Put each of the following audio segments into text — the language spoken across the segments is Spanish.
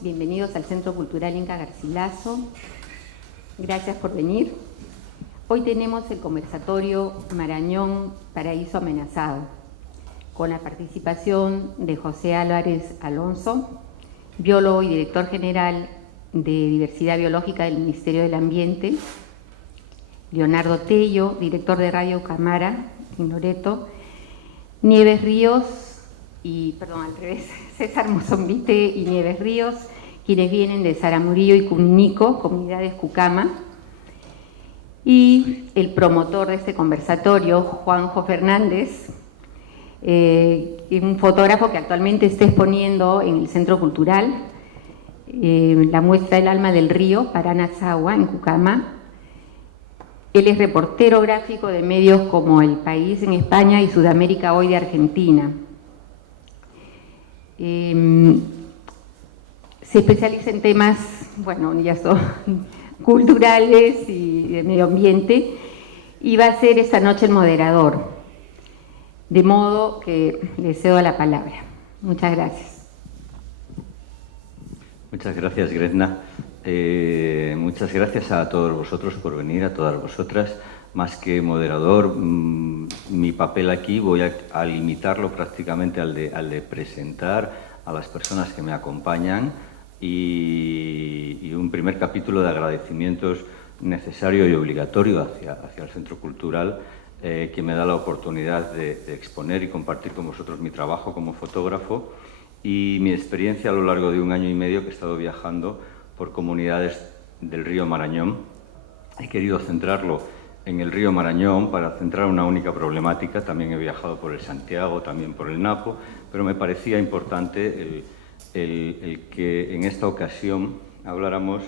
Bienvenidos al Centro Cultural Inca Garcilaso. Gracias por venir. Hoy tenemos el conversatorio Marañón, Paraíso Amenazado, con la participación de José Álvarez Alonso, biólogo y director general de Diversidad Biológica del Ministerio del Ambiente, Leonardo Tello, director de Radio Cámara en Loreto, Nieves Ríos César Mozombite y Nieves Ríos, quienes vienen de Zaramurillo y Cunico, comunidades Cucama, y el promotor de este conversatorio, Juanjo Fernández, un fotógrafo que actualmente está exponiendo en el Centro Cultural la muestra El alma del río, Paranazagua, en Cucama. Él es reportero gráfico de medios como El País en España y Sudamérica Hoy de Argentina. Se especializa en temas, bueno, ya son culturales y de medio ambiente, y va a ser esta noche el moderador, de modo que le cedo la palabra. Muchas gracias. Muchas gracias, Gretna. Muchas gracias a todos vosotros por venir, a todas vosotras. Más que moderador, mi papel aquí voy a limitarlo prácticamente al de presentar a las personas que me acompañan y un primer capítulo de agradecimientos necesario y obligatorio hacia el Centro Cultural, que me da la oportunidad de exponer y compartir con vosotros mi trabajo como fotógrafo y mi experiencia a lo largo de 1 año y medio que he estado viajando por comunidades del río Marañón. He querido centrarlo en el río Marañón para centrar una única problemática. También he viajado por el Santiago, también por el Napo, pero me parecía importante el que en esta ocasión habláramos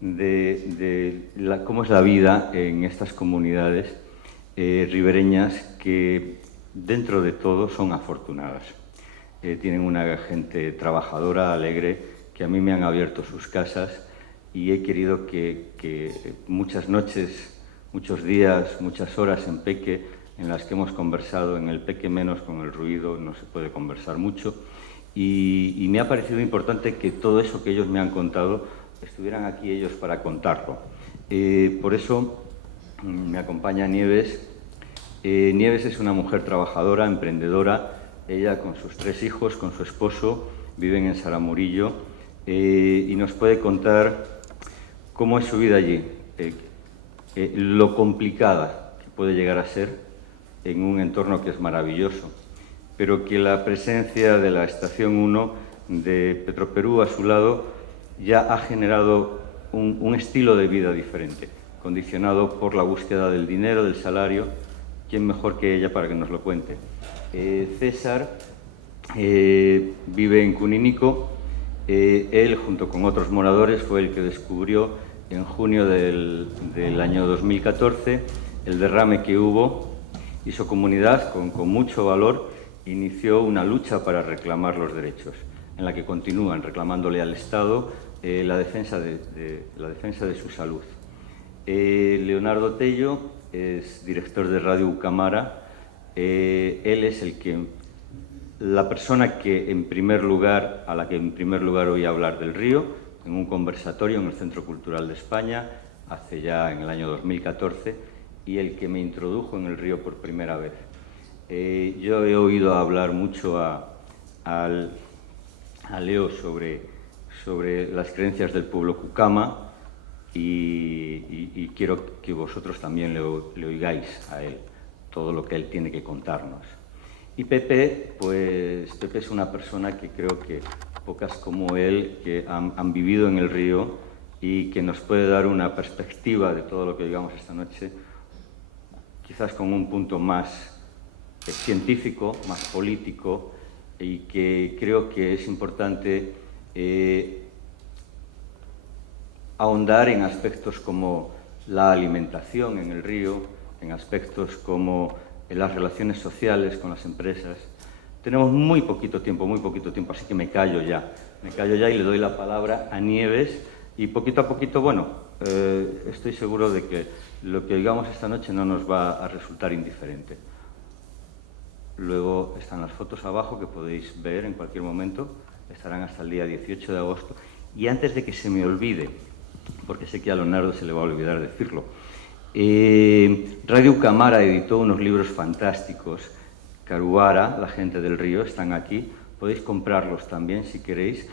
de cómo es la vida en estas comunidades ribereñas que dentro de todo son afortunadas. Tienen una gente trabajadora, alegre, que a mí me han abierto sus casas y he querido que muchas noches, muchos días, muchas horas en Peque, en las que hemos conversado, en el Peque menos, con el ruido, no se puede conversar mucho, y me ha parecido importante que todo eso que ellos me han contado estuvieran aquí ellos para contarlo. Por eso me acompaña Nieves. Nieves es una mujer trabajadora, emprendedora. Ella con sus 3 hijos, con su esposo, viven en Zaramurillo y nos puede contar cómo es su vida allí. Lo complicada que puede llegar a ser en un entorno que es maravilloso, pero que la presencia de la Estación 1 de Petroperú a su lado ya ha generado un estilo de vida diferente, condicionado por la búsqueda del dinero, del salario. ¿Quién mejor que ella para que nos lo cuente? César vive en Cunico. Él, junto con otros moradores, fue el que descubrió en junio del año 2014 el derrame que hubo, y su comunidad, con mucho valor, inició una lucha para reclamar los derechos, en la que continúan reclamándole al Estado la defensa de su salud. Leonardo Tello es director de Radio Cámara. Él es la persona a la que en primer lugar oí hablar del río en un conversatorio en el Centro Cultural de España, hace ya en el año 2014, y el que me introdujo en el río por primera vez. Yo he oído hablar mucho a Leo sobre las creencias del pueblo Cucama y quiero que vosotros también le oigáis a él, todo lo que él tiene que contarnos. Y Pepe, pues Pepe es una persona que creo que pocas como él que han vivido en el río y que nos puede dar una perspectiva de todo lo que digamos esta noche, quizás con un punto más científico, más político, y que creo que es importante ahondar en aspectos como la alimentación en el río, en aspectos como las relaciones sociales con las empresas. Tenemos muy poquito tiempo, así que me callo ya y le doy la palabra a Nieves, y poquito a poquito, bueno, estoy seguro de que lo que oigamos esta noche no nos va a resultar indiferente. Luego están las fotos abajo que podéis ver en cualquier momento. estarán hasta el día 18 de agosto. Y antes de que se me olvide, porque sé que a Leonardo se le va a olvidar decirlo, Radio Camara editó unos libros fantásticos. Caruara, La gente del río, están aquí. Podéis comprarlos también si queréis.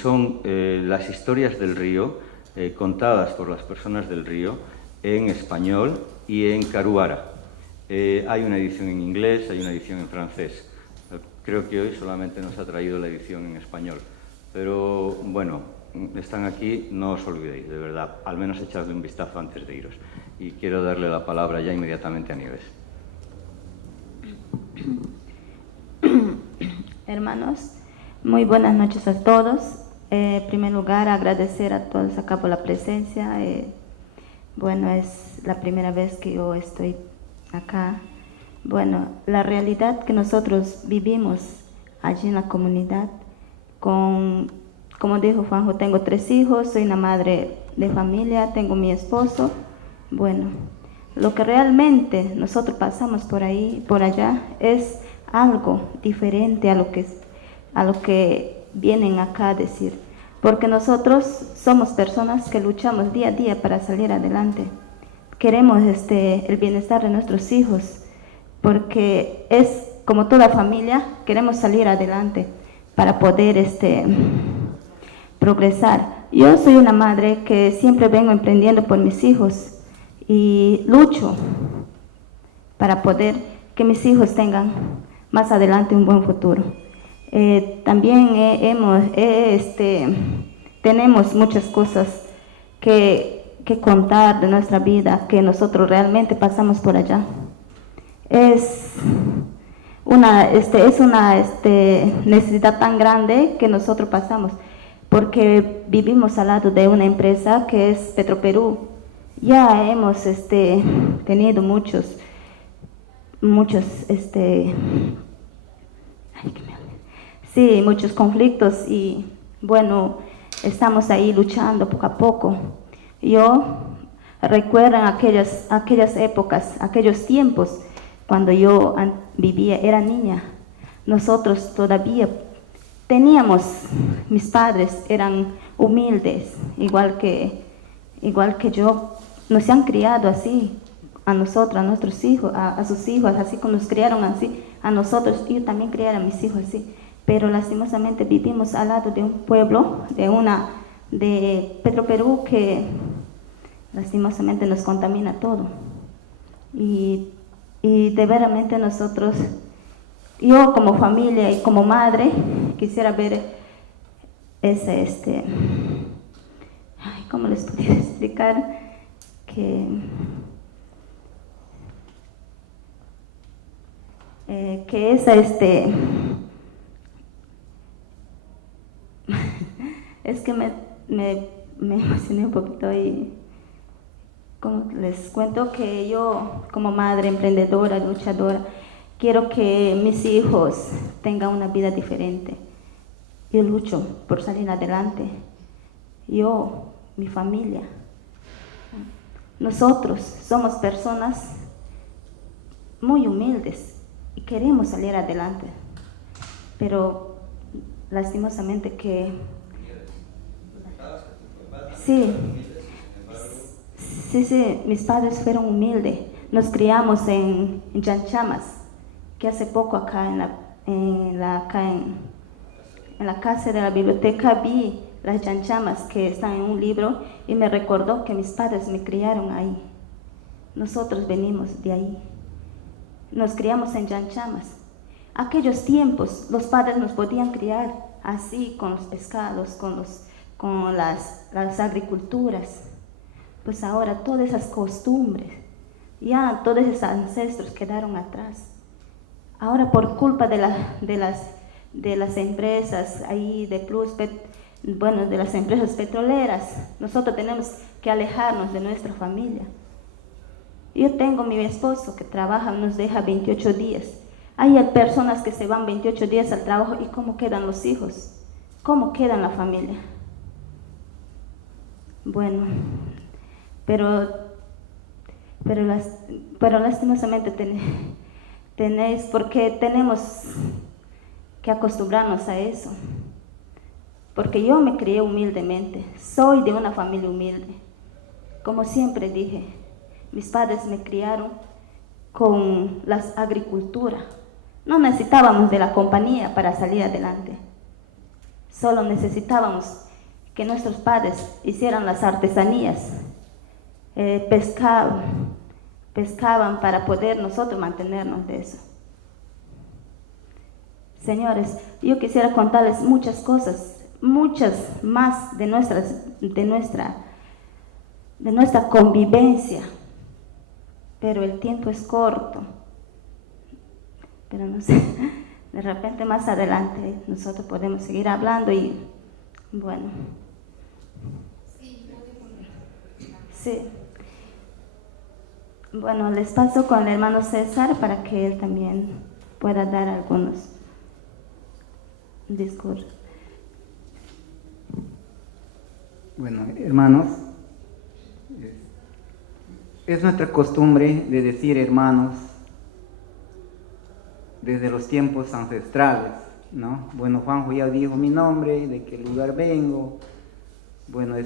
Son las historias del río contadas por las personas del río en español y en caruara. Hay una edición en inglés, hay una edición en francés. Creo que hoy solamente nos ha traído la edición en español. Pero bueno, están aquí, no os olvidéis, de verdad. Al menos echadle un vistazo antes de iros. Y quiero darle la palabra ya inmediatamente a Nieves. Hermanos, muy buenas noches a todos. En primer lugar, agradecer a todos acá por la presencia. Bueno, es la primera vez que yo estoy acá. Bueno, la realidad que nosotros vivimos allí en la comunidad, como dijo Juanjo, tengo 3 hijos, soy una madre de familia, tengo mi esposo. Bueno, lo que realmente nosotros pasamos por ahí, por allá, es algo diferente a lo que vienen acá a decir, porque nosotros somos personas que luchamos día a día para salir adelante. Queremos el bienestar de nuestros hijos, porque es como toda familia, queremos salir adelante para poder progresar. Yo soy una madre que siempre vengo emprendiendo por mis hijos y lucho para poder que mis hijos tengan más adelante un buen futuro. También tenemos muchas cosas que contar de nuestra vida, que nosotros realmente pasamos por allá. Es una necesidad tan grande que nosotros pasamos, porque vivimos al lado de una empresa que es Petroperú. Ya hemos tenido muchos conflictos y bueno, estamos ahí luchando poco a poco. Yo recuerdo aquellas épocas, aquellos tiempos cuando yo vivía, era niña. Nosotros todavía teníamos, mis padres eran humildes, igual que yo. Nos han criado así, a nosotros, a nuestros hijos, a sus hijos, así como nos criaron así, a nosotros. Yo también crié a mis hijos así, pero lastimosamente vivimos al lado de un pueblo, de Petroperú, que lastimosamente nos contamina todo. Y de veramente nosotros, yo como familia y como madre, quisiera ver ¿cómo les podría explicar? Que esa es que me emocioné un poquito y como les cuento que yo como madre emprendedora, luchadora, quiero que mis hijos tengan una vida diferente. Yo lucho por salir adelante. Yo, mi familia. Nosotros somos personas muy humildes y queremos salir adelante, pero lastimosamente que sí, mis padres fueron humildes. Nos criamos en Chanchamas, que hace poco acá en la casa de la biblioteca vi las chanchamas que están en un libro y me recordó que mis padres me criaron ahí. Nosotros venimos de ahí. Nos criamos en chanchamas. Aquellos tiempos los padres nos podían criar así, con los pescados, con las agriculturas. Pues ahora todas esas costumbres, ya todos esos ancestros quedaron atrás. Ahora por culpa de las empresas ahí de de las empresas petroleras, nosotros tenemos que alejarnos de nuestra familia. Yo tengo mi esposo que trabaja, nos deja 28 días. Hay personas que se van 28 días al trabajo y ¿cómo quedan los hijos? ¿Cómo queda la familia? Bueno, pero lastimosamente tenéis, porque tenemos que acostumbrarnos a eso. porque yo me crié humildemente, soy de una familia humilde. Como siempre dije, mis padres me criaron con la agricultura. No necesitábamos de la compañía para salir adelante. Solo necesitábamos que nuestros padres hicieran las artesanías, pescaban para poder nosotros mantenernos de eso. Señores, yo quisiera contarles muchas cosas, muchas más de nuestra convivencia, pero el tiempo es corto. Pero no sé, de repente más adelante nosotros podemos seguir hablando y bueno. Sí. Bueno, les paso con el hermano César para que él también pueda dar algunos discursos. Bueno, hermanos, es nuestra costumbre de decir hermanos desde los tiempos ancestrales, ¿no? Bueno, Juanjo ya dijo mi nombre, de qué lugar vengo. Bueno,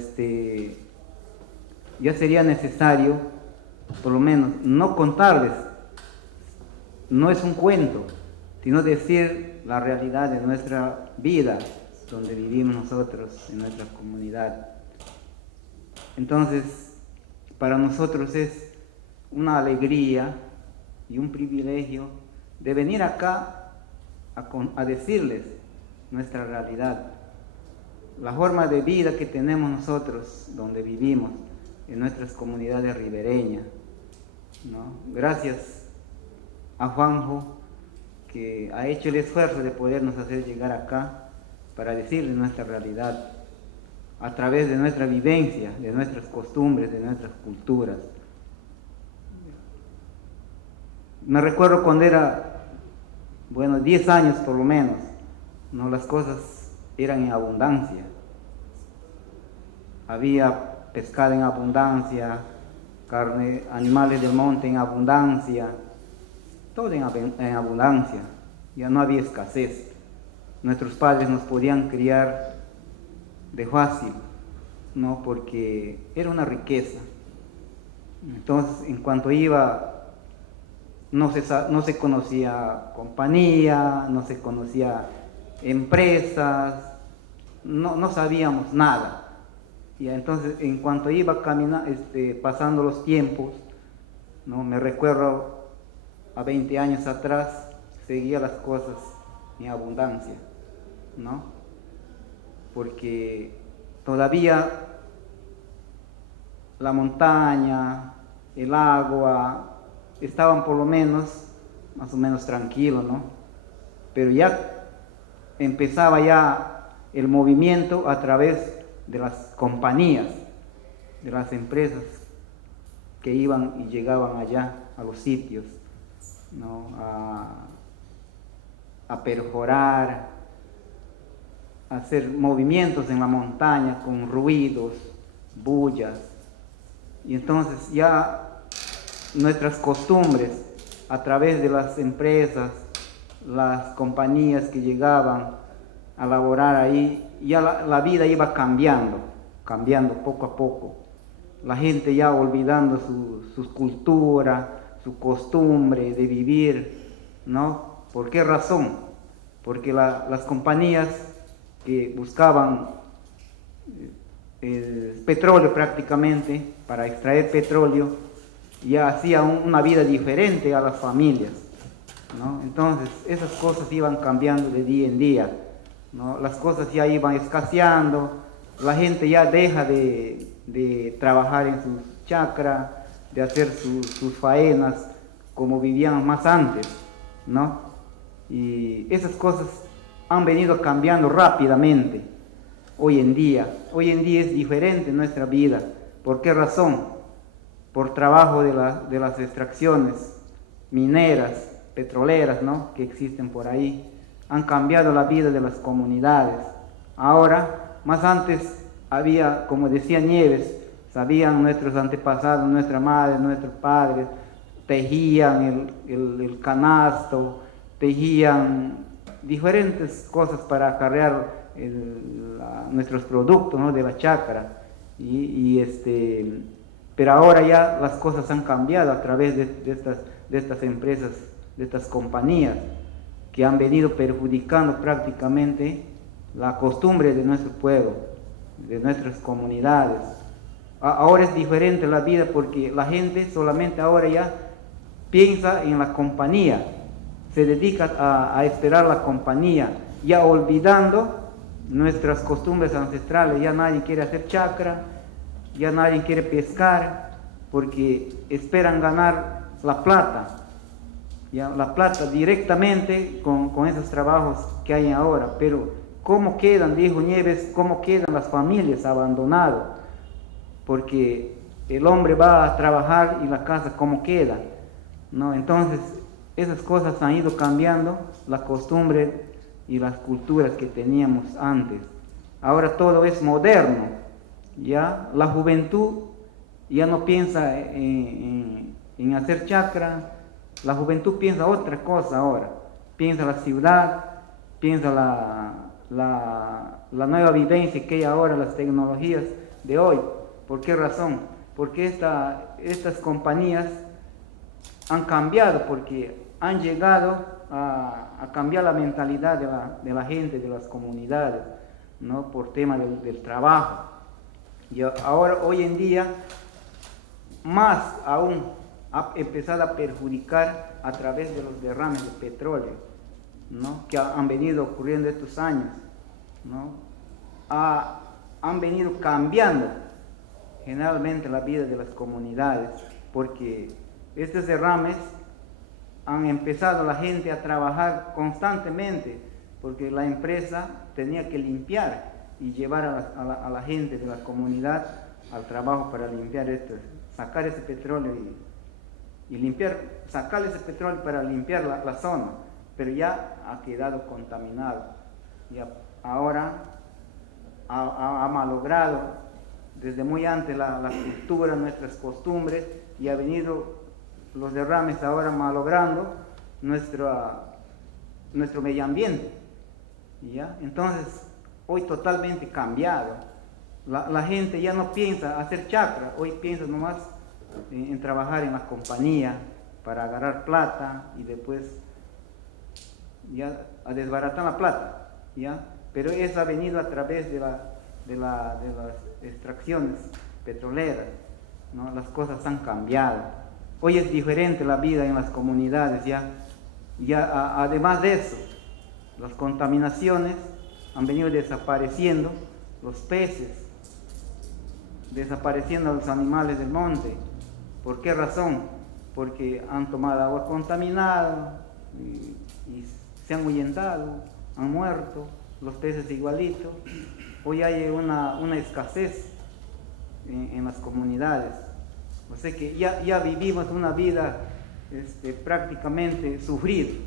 ya sería necesario, por lo menos, no contarles, no es un cuento, sino decir la realidad de nuestra vida, donde vivimos nosotros, en nuestra comunidad. Entonces, para nosotros es una alegría y un privilegio de venir acá a decirles nuestra realidad, la forma de vida que tenemos nosotros donde vivimos, en nuestras comunidades ribereñas, ¿no? Gracias a Juanjo, que ha hecho el esfuerzo de podernos hacer llegar acá para decirles nuestra realidad, a través de nuestra vivencia, de nuestras costumbres, de nuestras culturas. Me recuerdo cuando era, 10 años por lo menos, ¿no? Las cosas eran en abundancia. Había pescado en abundancia, carne, animales del monte en abundancia, todo en abundancia. Ya no había escasez. Nuestros padres nos podían criar de fácil, ¿no? Porque era una riqueza. Entonces, en cuanto iba, no se conocía compañía, no se conocía empresas, no sabíamos nada. Y entonces, en cuanto iba pasando los tiempos, ¿no? Me recuerdo a 20 años atrás, seguía las cosas en abundancia, ¿no? Porque todavía la montaña, el agua, estaban por lo menos, más o menos tranquilos, ¿no? Pero ya empezaba ya el movimiento a través de las compañías, de las empresas que iban y llegaban allá a los sitios, ¿no? A perforar, a hacer movimientos en la montaña con ruidos, bullas. Y entonces ya nuestras costumbres, a través de las empresas, las compañías que llegaban a laborar ahí, ya la vida iba cambiando poco a poco. La gente ya olvidando su cultura, su costumbre de vivir, ¿no? ¿Por qué razón? Porque las compañías que buscaban petróleo prácticamente, para extraer petróleo, ya hacían una vida diferente a las familias, ¿no? Entonces esas cosas iban cambiando de día en día, ¿no? Las cosas ya iban escaseando, la gente ya deja de trabajar en sus chacras, de hacer sus faenas como vivían más antes, ¿no? Y esas cosas han venido cambiando rápidamente hoy en día. Hoy en día es diferente nuestra vida. ¿Por qué razón? Por trabajo de las extracciones mineras, petroleras, ¿no? Que existen por ahí. Han cambiado la vida de las comunidades. Ahora, más antes había, como decía Nieves, sabían nuestros antepasados, nuestra madre, nuestros padres, tejían el canasto, tejían diferentes cosas para acarrear nuestros productos, ¿no?, de la chacra. Pero ahora ya las cosas han cambiado a través de estas empresas, de estas compañías, que han venido perjudicando prácticamente la costumbre de nuestro pueblo, de nuestras comunidades. Ahora es diferente la vida porque la gente solamente ahora ya piensa en la compañía, se dedica a esperar la compañía, ya olvidando nuestras costumbres ancestrales. Ya nadie quiere hacer chacra, ya nadie quiere pescar, porque esperan ganar la plata, ya la plata directamente con esos trabajos que hay ahora. Pero ¿cómo quedan, dijo Nieves, cómo quedan las familias abandonadas? Porque el hombre va a trabajar y la casa cómo queda, ¿no? Entonces esas cosas han ido cambiando, la costumbre y las culturas que teníamos antes. Ahora todo es moderno, ya la juventud ya no piensa en hacer chacra, la juventud piensa otra cosa ahora, piensa la ciudad, piensa la nueva vivencia que hay ahora, las tecnologías de hoy. ¿Por qué razón? Porque estas compañías han cambiado, porque han llegado a cambiar la mentalidad de la gente, de las comunidades, ¿no?, por tema del trabajo. Y ahora, hoy en día, más aún ha empezado a perjudicar a través de los derrames de petróleo, ¿no?, que han venido ocurriendo estos años, ¿no? Han venido cambiando generalmente la vida de las comunidades, porque estos derrames han empezado la gente a trabajar constantemente, porque la empresa tenía que limpiar y llevar a la gente de la comunidad al trabajo para limpiar esto, sacar ese petróleo y limpiar, sacar ese petróleo para limpiar la zona, pero ya ha quedado contaminado. Y ahora ha malogrado desde muy antes la cultura, nuestras costumbres, y ha venido los derrames ahora malogrando nuestro medio ambiente, ¿ya? Entonces, hoy totalmente cambiado. La gente ya no piensa hacer chacra, hoy piensa nomás en trabajar en la compañía para agarrar plata y después ya a desbaratar la plata, ¿ya? Pero eso ha venido a través de las extracciones petroleras, ¿no? Las cosas han cambiado. Hoy es diferente la vida en las comunidades, además de eso, las contaminaciones han venido desapareciendo, los peces, desapareciendo los animales del monte. ¿Por qué razón? Porque han tomado agua contaminada y se han ahuyentado, han muerto, los peces igualitos. Hoy hay una escasez en las comunidades. O sea que ya vivimos una vida prácticamente sufrir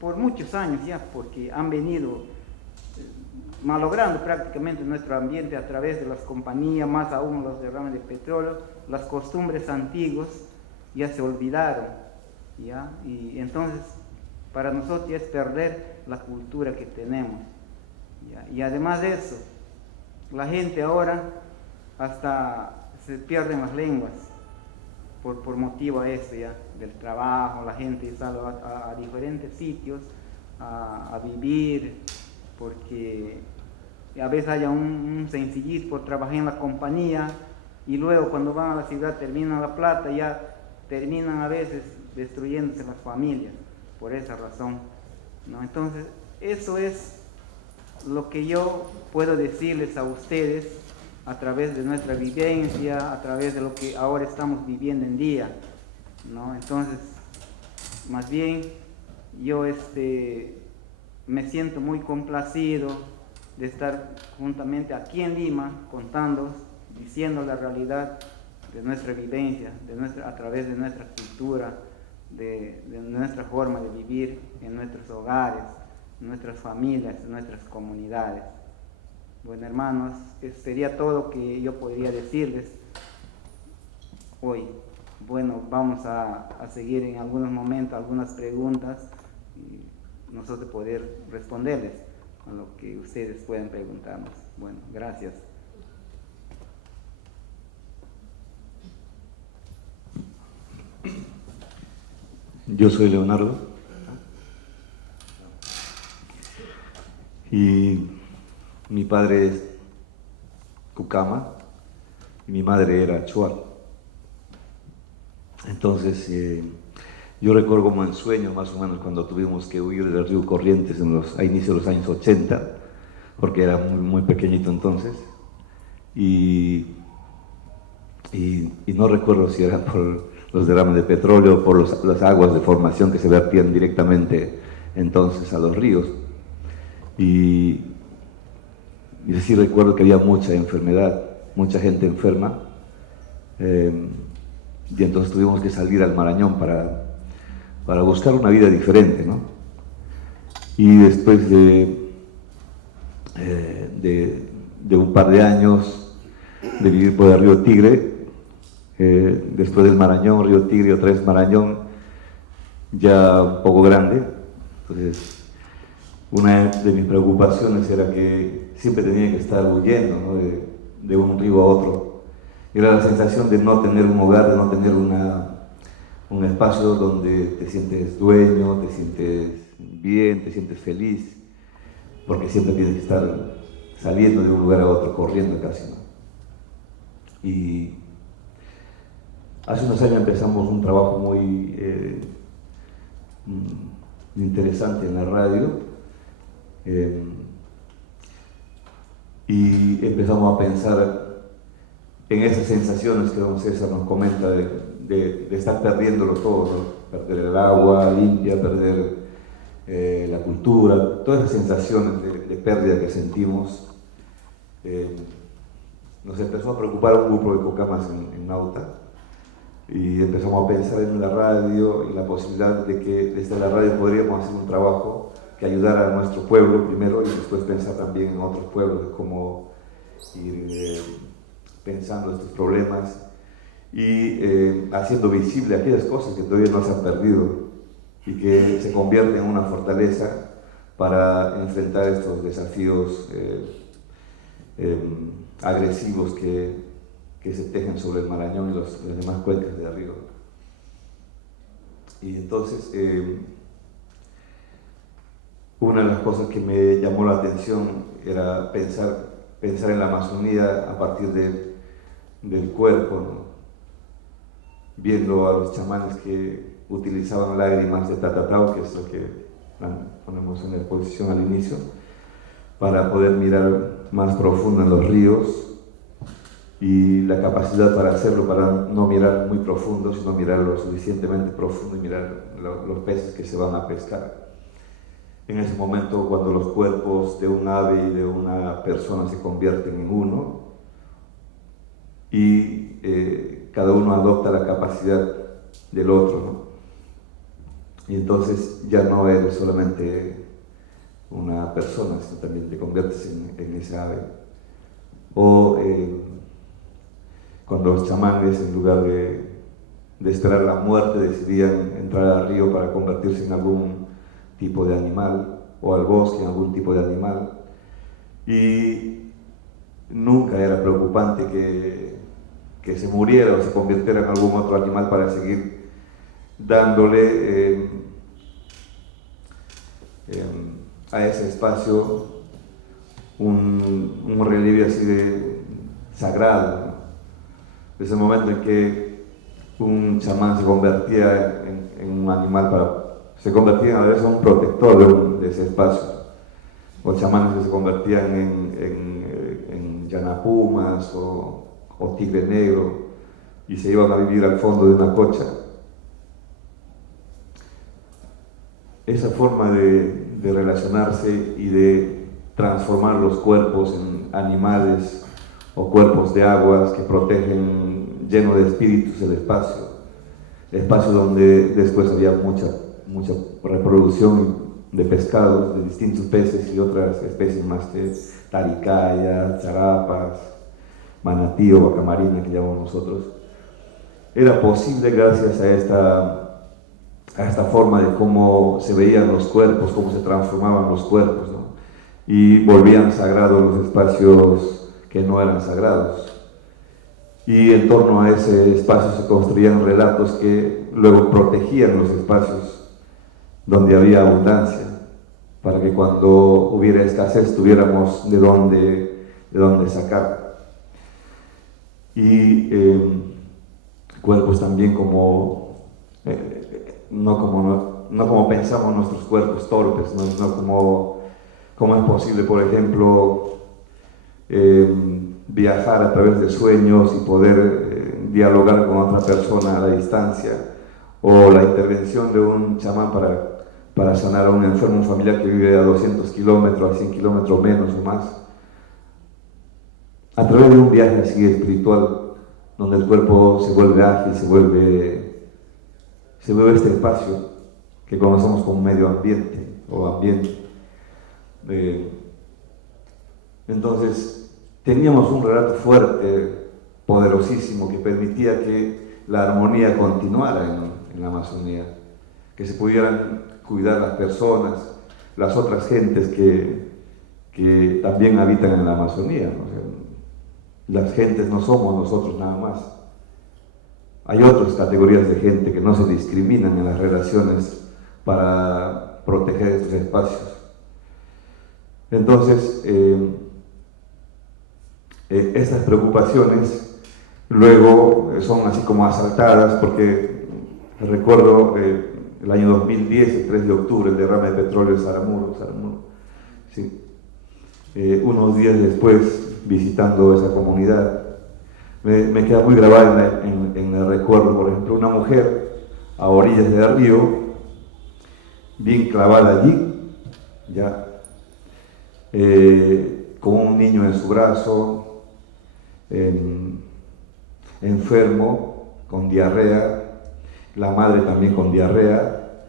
por muchos años ya, porque han venido malogrando prácticamente nuestro ambiente a través de las compañías, más aún los derrames de petróleo. Las costumbres antiguas ya se olvidaron, ¿ya? Y entonces para nosotros ya es perder la cultura que tenemos, ¿ya? Y además de eso, la gente ahora hasta se pierden las lenguas por motivo a esto, ya, del trabajo. La gente sale a diferentes sitios a vivir, porque a veces haya un sencillito por trabajar en la compañía, y luego cuando van a la ciudad terminan la plata, ya terminan a veces destruyéndose las familias por esa razón, ¿no? Entonces eso es lo que yo puedo decirles a ustedes a través de nuestra vivencia, a través de lo que ahora estamos viviendo en día, ¿no? Entonces, más bien, yo me siento muy complacido de estar juntamente aquí en Lima, contando, diciendo la realidad de nuestra vivencia, a través de nuestra cultura, de nuestra forma de vivir en nuestros hogares, en nuestras familias, en nuestras comunidades. Bueno, hermanos, eso sería todo lo que yo podría decirles hoy. Bueno, vamos a seguir en algunos momentos algunas preguntas nosotros poder responderles con lo que ustedes puedan preguntarnos. Bueno, gracias. Yo soy Leonardo y mi padre es Cucama y mi madre era Chual. Entonces yo recuerdo como en sueño más o menos cuando tuvimos que huir del río Corrientes a inicios de los años 80, porque era muy pequeñito entonces, y no recuerdo si era por los derrames de petróleo, por las aguas de formación que se vertían directamente entonces a los ríos. Y sí recuerdo que había mucha enfermedad, mucha gente enferma, y entonces tuvimos que salir al Marañón para buscar una vida diferente, ¿no? Y después de un par de años de vivir por el río Tigre, después del Marañón, río Tigre, otra vez Marañón, ya un poco grande, entonces una de mis preocupaciones era que siempre tenía que estar huyendo, ¿no? de un río a otro. Era la sensación de no tener un hogar, de no tener un espacio donde te sientes dueño, te sientes bien, te sientes feliz, porque siempre tienes que estar saliendo de un lugar a otro, corriendo casi, ¿no? Y hace unos años empezamos un trabajo muy interesante en la radio, y empezamos a pensar en esas sensaciones que don César nos comenta de estar perdiéndolo todo, ¿no? Perder el agua limpia, perder la cultura, todas esas sensaciones de pérdida que sentimos. Nos empezó a preocupar un grupo de Cocamas en Nauta, y empezamos a pensar en la radio y la posibilidad de que desde la radio podríamos hacer un trabajo que ayudara a nuestro pueblo primero, y después pensar también en otros pueblos, de cómo ir pensando estos problemas y haciendo visible aquellas cosas que todavía no se han perdido y que se convierten en una fortaleza para enfrentar estos desafíos agresivos que se tejen sobre el Marañón y las demás cuencas de río. Y entonces una de las cosas que me llamó la atención era pensar en la Amazonía a partir del cuerpo, ¿no? Viendo a los chamanes que utilizaban lágrimas de tatatau, que es lo que ponemos en la exposición al inicio, para poder mirar más profundo en los ríos, y la capacidad para hacerlo, para no mirar muy profundo, sino mirar lo suficientemente profundo y mirar los peces que se van a pescar. En ese momento, cuando los cuerpos de un ave y de una persona se convierten en uno, y cada uno adopta la capacidad del otro, ¿no? Y entonces ya no eres solamente una persona, sino también te conviertes en esa ave. O cuando los chamanes, en lugar de esperar la muerte, decidían entrar al río para convertirse en algún tipo de animal, o al bosque en algún tipo de animal, y nunca era preocupante que se muriera o se convirtiera en algún otro animal para seguir dándole a ese espacio un relieve así de sagrado, ¿no? Desde el momento en que un chamán se convertía en un animal se convertían a veces en un protector de ese espacio, o chamanes que se convertían en llanapumas o tigre negro y se iban a vivir al fondo de una cocha. Esa forma de relacionarse y de transformar los cuerpos en animales o cuerpos de aguas que protegen, lleno de espíritus, el espacio donde después había mucha reproducción de pescados, de distintos peces y otras especies más, de taricaya, charapas, manatí o vaca marina que llamamos nosotros. Era posible gracias a esta forma de cómo se veían los cuerpos, cómo se transformaban los cuerpos, ¿no? Y volvían sagrados los espacios que no eran sagrados. Y en torno a ese espacio se construían relatos que luego protegían los espacios donde había abundancia, para que cuando hubiera escasez tuviéramos de dónde sacar. Y cuerpos también como, no como pensamos nuestros cuerpos torpes, no como es posible, por ejemplo, viajar a través de sueños y poder dialogar con otra persona a la distancia, o la intervención de un chamán para sanar a un enfermo familiar que vive a 200 kilómetros, a 100 kilómetros menos o más, a través de un viaje así espiritual, donde el cuerpo se vuelve ágil, se vuelve este espacio que conocemos como medio ambiente o ambiente. Entonces, teníamos un relato fuerte, poderosísimo, que permitía que la armonía continuara en la Amazonía, que se pudieran cuidar las personas, las otras gentes que también habitan en la Amazonía, ¿no? O sea, las gentes no somos nosotros nada más. Hay otras categorías de gente que no se discriminan en las relaciones para proteger estos espacios. Entonces, estas preocupaciones luego son así como asaltadas, porque recuerdo el año 2010, el 3 de octubre, el derrame de petróleo en Saramuro, sí. Unos días después, visitando esa comunidad, me queda muy grabada en el recuerdo, por ejemplo, una mujer a orillas del río, bien clavada allí, ya, con un niño en su brazo, enfermo, con diarrea, la madre también con diarrea,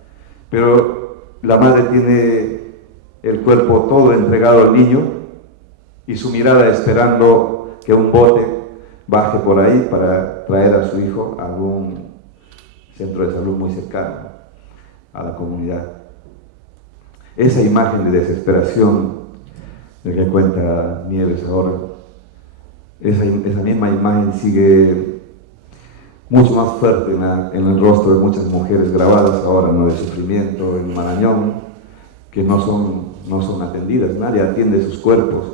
pero la madre tiene el cuerpo todo entregado al niño y su mirada esperando que un bote baje por ahí para traer a su hijo a algún centro de salud muy cercano a la comunidad. Esa imagen de desesperación de que cuenta Nieves ahora, esa misma imagen sigue mucho más fuerte en el rostro de muchas mujeres grabadas ahora, ¿no? De sufrimiento en Marañón, que no son atendidas, nadie atiende esos cuerpos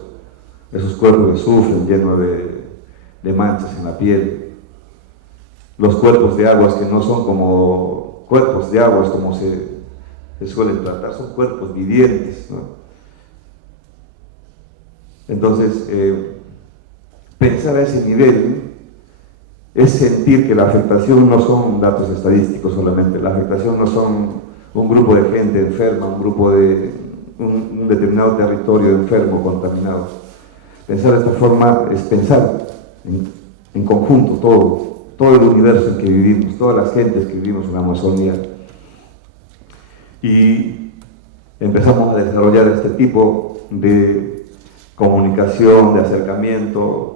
que sufren, llenos de manchas en la piel. Los cuerpos de aguas que no son como cuerpos de aguas como se suelen tratar, son cuerpos vivientes, ¿no? Entonces, pensar a ese nivel es sentir que la afectación no son datos estadísticos solamente, la afectación no son un grupo de gente enferma, un grupo de un determinado territorio enfermo, contaminado. Pensar de esta forma es pensar en conjunto todo el universo en que vivimos, todas las gentes que vivimos en la Amazonía. Y empezamos a desarrollar este tipo de comunicación, de acercamiento,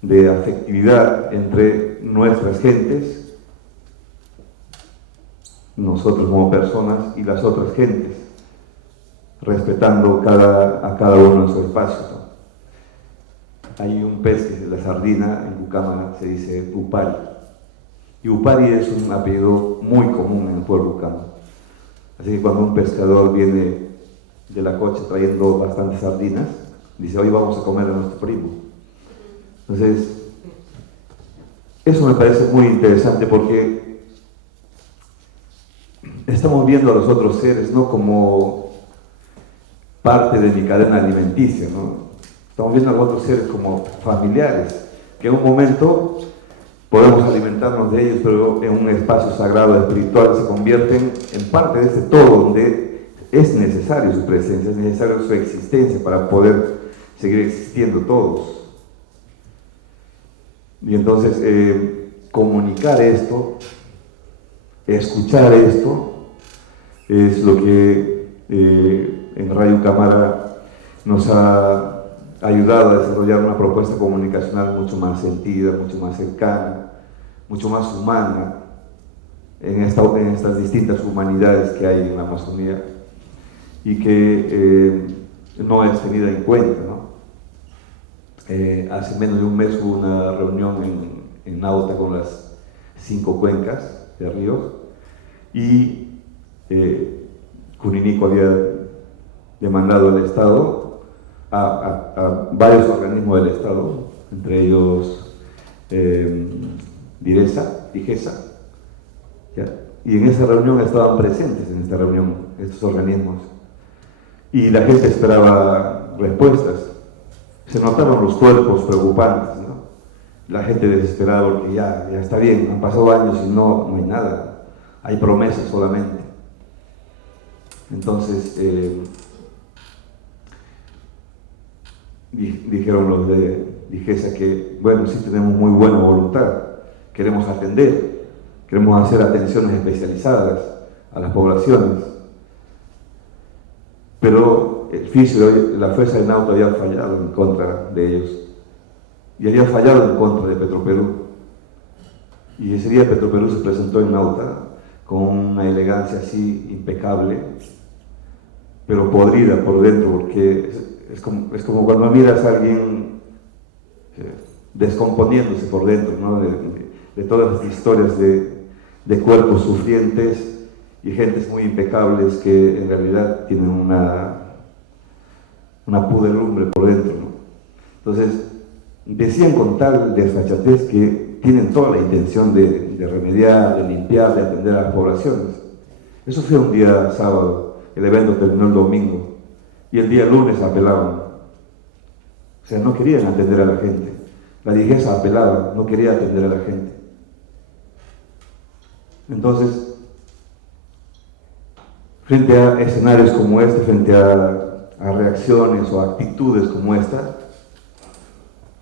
de afectividad entre nuestras gentes, nosotros como personas y las otras gentes, respetando a cada uno en su espacio, ¿no? Hay un pez que es la sardina, en Bucama se dice upari, y upari es un apellido muy común en el pueblo Bucama. Así que cuando un pescador viene de la cocha trayendo bastantes sardinas, dice: hoy vamos a comer a nuestro primo. Entonces, eso me parece muy interesante, porque estamos viendo a los otros seres no como parte de mi cadena alimenticia, ¿no? Estamos viendo a los otros seres como familiares, que en un momento podemos alimentarnos de ellos, pero en un espacio sagrado, espiritual, se convierten en parte de este todo, donde es necesario su presencia, es necesario su existencia para poder seguir existiendo todos. Y entonces, comunicar esto, escuchar esto, es lo que en Radio Cámara nos ha ayudado a desarrollar una propuesta comunicacional mucho más sentida, mucho más cercana, mucho más humana, en estas distintas humanidades que hay en la Amazonía y que no es tenida en cuenta, ¿no? Hace menos de un mes hubo una reunión en Nauta con las 5 cuencas de ríos y Cuninico había demandado al Estado, a varios organismos del Estado, entre ellos DIGESA, ¿ya? Y en esa reunión estaban presentes, en esta reunión, estos organismos, y la gente esperaba respuestas. Se notaban los cuerpos preocupantes, ¿no? La gente desesperada porque ya está bien, han pasado años y no hay nada, hay promesas solamente. Entonces, dijeron los de DIGESA que, bueno, sí tenemos muy buena voluntad, queremos atender, queremos hacer atenciones especializadas a las poblaciones, pero el fisio, la fuerza del Nauta había fallado en contra de ellos y había fallado en contra de Petroperú. Y ese día Petroperú se presentó en Nauta con una elegancia así impecable, pero podrida por dentro, porque es como cuando miras a alguien descomponiéndose por dentro, ¿no? de todas las historias de cuerpos sufrientes y gentes muy impecables que en realidad tienen una pudredumbre por dentro, ¿no? Entonces, decían con tal desfachatez que tienen toda la intención de remediar, de limpiar, de atender a las poblaciones. Eso fue un día sábado, el evento terminó el domingo, y el día lunes apelaban. O sea, no querían atender a la gente. La DIGESA apelaba, no quería atender a la gente. Entonces, frente a escenarios como este, frente a reacciones o actitudes como esta,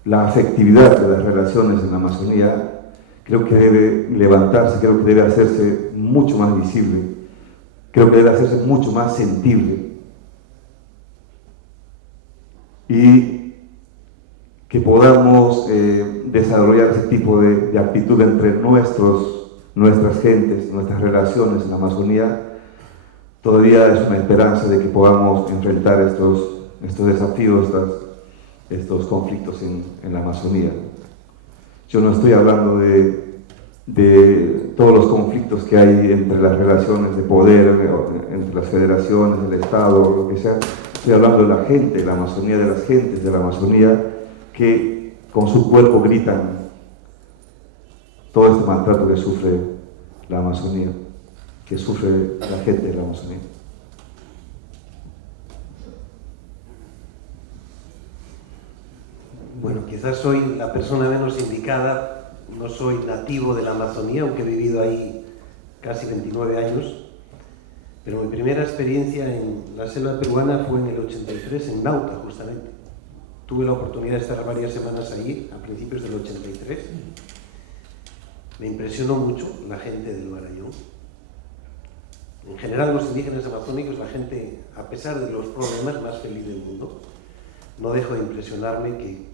la afectividad de las relaciones en la Amazonía creo que debe levantarse, creo que debe hacerse mucho más visible, creo que debe hacerse mucho más sensible y que podamos desarrollar ese tipo de actitud entre nuestras gentes, nuestras relaciones en la Amazonía. Todavía es una esperanza de que podamos enfrentar estos desafíos, estos conflictos en la Amazonía. Yo no estoy hablando de todos los conflictos que hay entre las relaciones de poder, entre las federaciones, el Estado, lo que sea. Estoy hablando de la gente, de la Amazonía, de las gentes de la Amazonía que con su cuerpo gritan todo este maltrato que sufre la Amazonía, que sufre la gente de la Amazonía. Bueno, quizás soy la persona menos indicada, no soy nativo de la Amazonía, aunque he vivido ahí casi 29 años, pero mi primera experiencia en la selva peruana fue en el 83, en Nauta, justamente. Tuve la oportunidad de estar varias semanas allí, a principios del 83. Me impresionó mucho la gente del Marañón. En general, los indígenas amazónicos, la gente, a pesar de los problemas, más feliz del mundo. No dejo de impresionarme que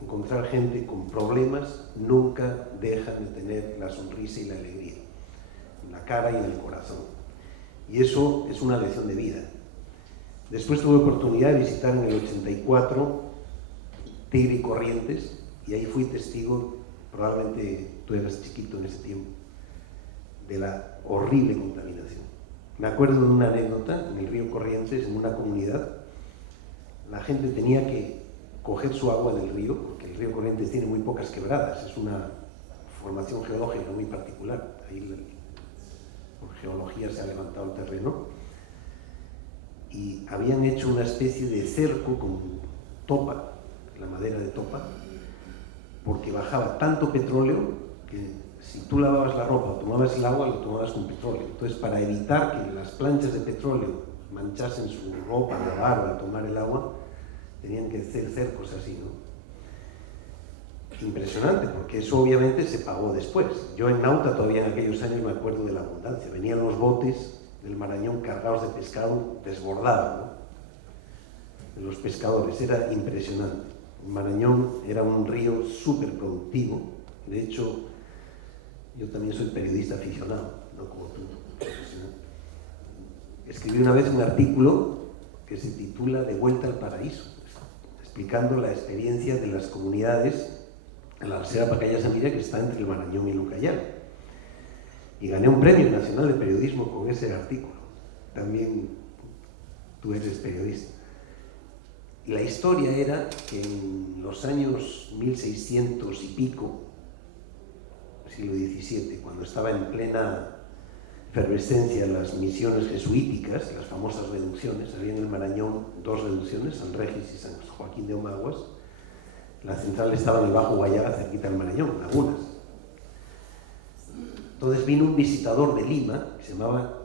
encontrar gente con problemas nunca dejan de tener la sonrisa y la alegría en la cara y en el corazón. Y eso es una lección de vida. Después tuve oportunidad de visitar en el 84 Tigre y Corrientes, y ahí fui testigo, probablemente tú eras chiquito en ese tiempo, de la horrible contaminación. Me acuerdo de una anécdota en el río Corrientes, en una comunidad. La gente tenía que coger su agua del río, porque el río Corrientes tiene muy pocas quebradas, es una formación geológica muy particular. Ahí por geología se ha levantado el terreno. Y habían hecho una especie de cerco con topa, la madera de topa, porque bajaba tanto petróleo que si tú lavabas la ropa o tomabas el agua, lo tomabas con petróleo. Entonces, para evitar que las planchas de petróleo manchasen su ropa, la barba, tomar el agua, tenían que hacer cercos así, ¿no? Impresionante, porque eso obviamente se pagó después. Yo en Nauta todavía en aquellos años me acuerdo de la abundancia. Venían los botes del Marañón cargados de pescado, desbordaban, ¿no? De los pescadores, era impresionante. El Marañón era un río súper productivo. De hecho, yo también soy periodista aficionado, ¿no? Como escribí una vez un artículo que se titula De vuelta al paraíso, explicando la experiencia de las comunidades en la Reserva Pacaya Samira, que está entre el Marañón y el Ucayali. Y gané un premio nacional de periodismo con ese artículo. También tú eres periodista. Y la historia era que en los años 1600 y pico, siglo XVII, cuando estaba en plena efervescencia las misiones jesuíticas, las famosas reducciones, había en el Marañón 2 reducciones, San Regis y San Joaquín de Omaguas. La central estaba en el Bajo Guayara, cerquita del Marañón, Lagunas. Entonces vino un visitador de Lima, que se llamaba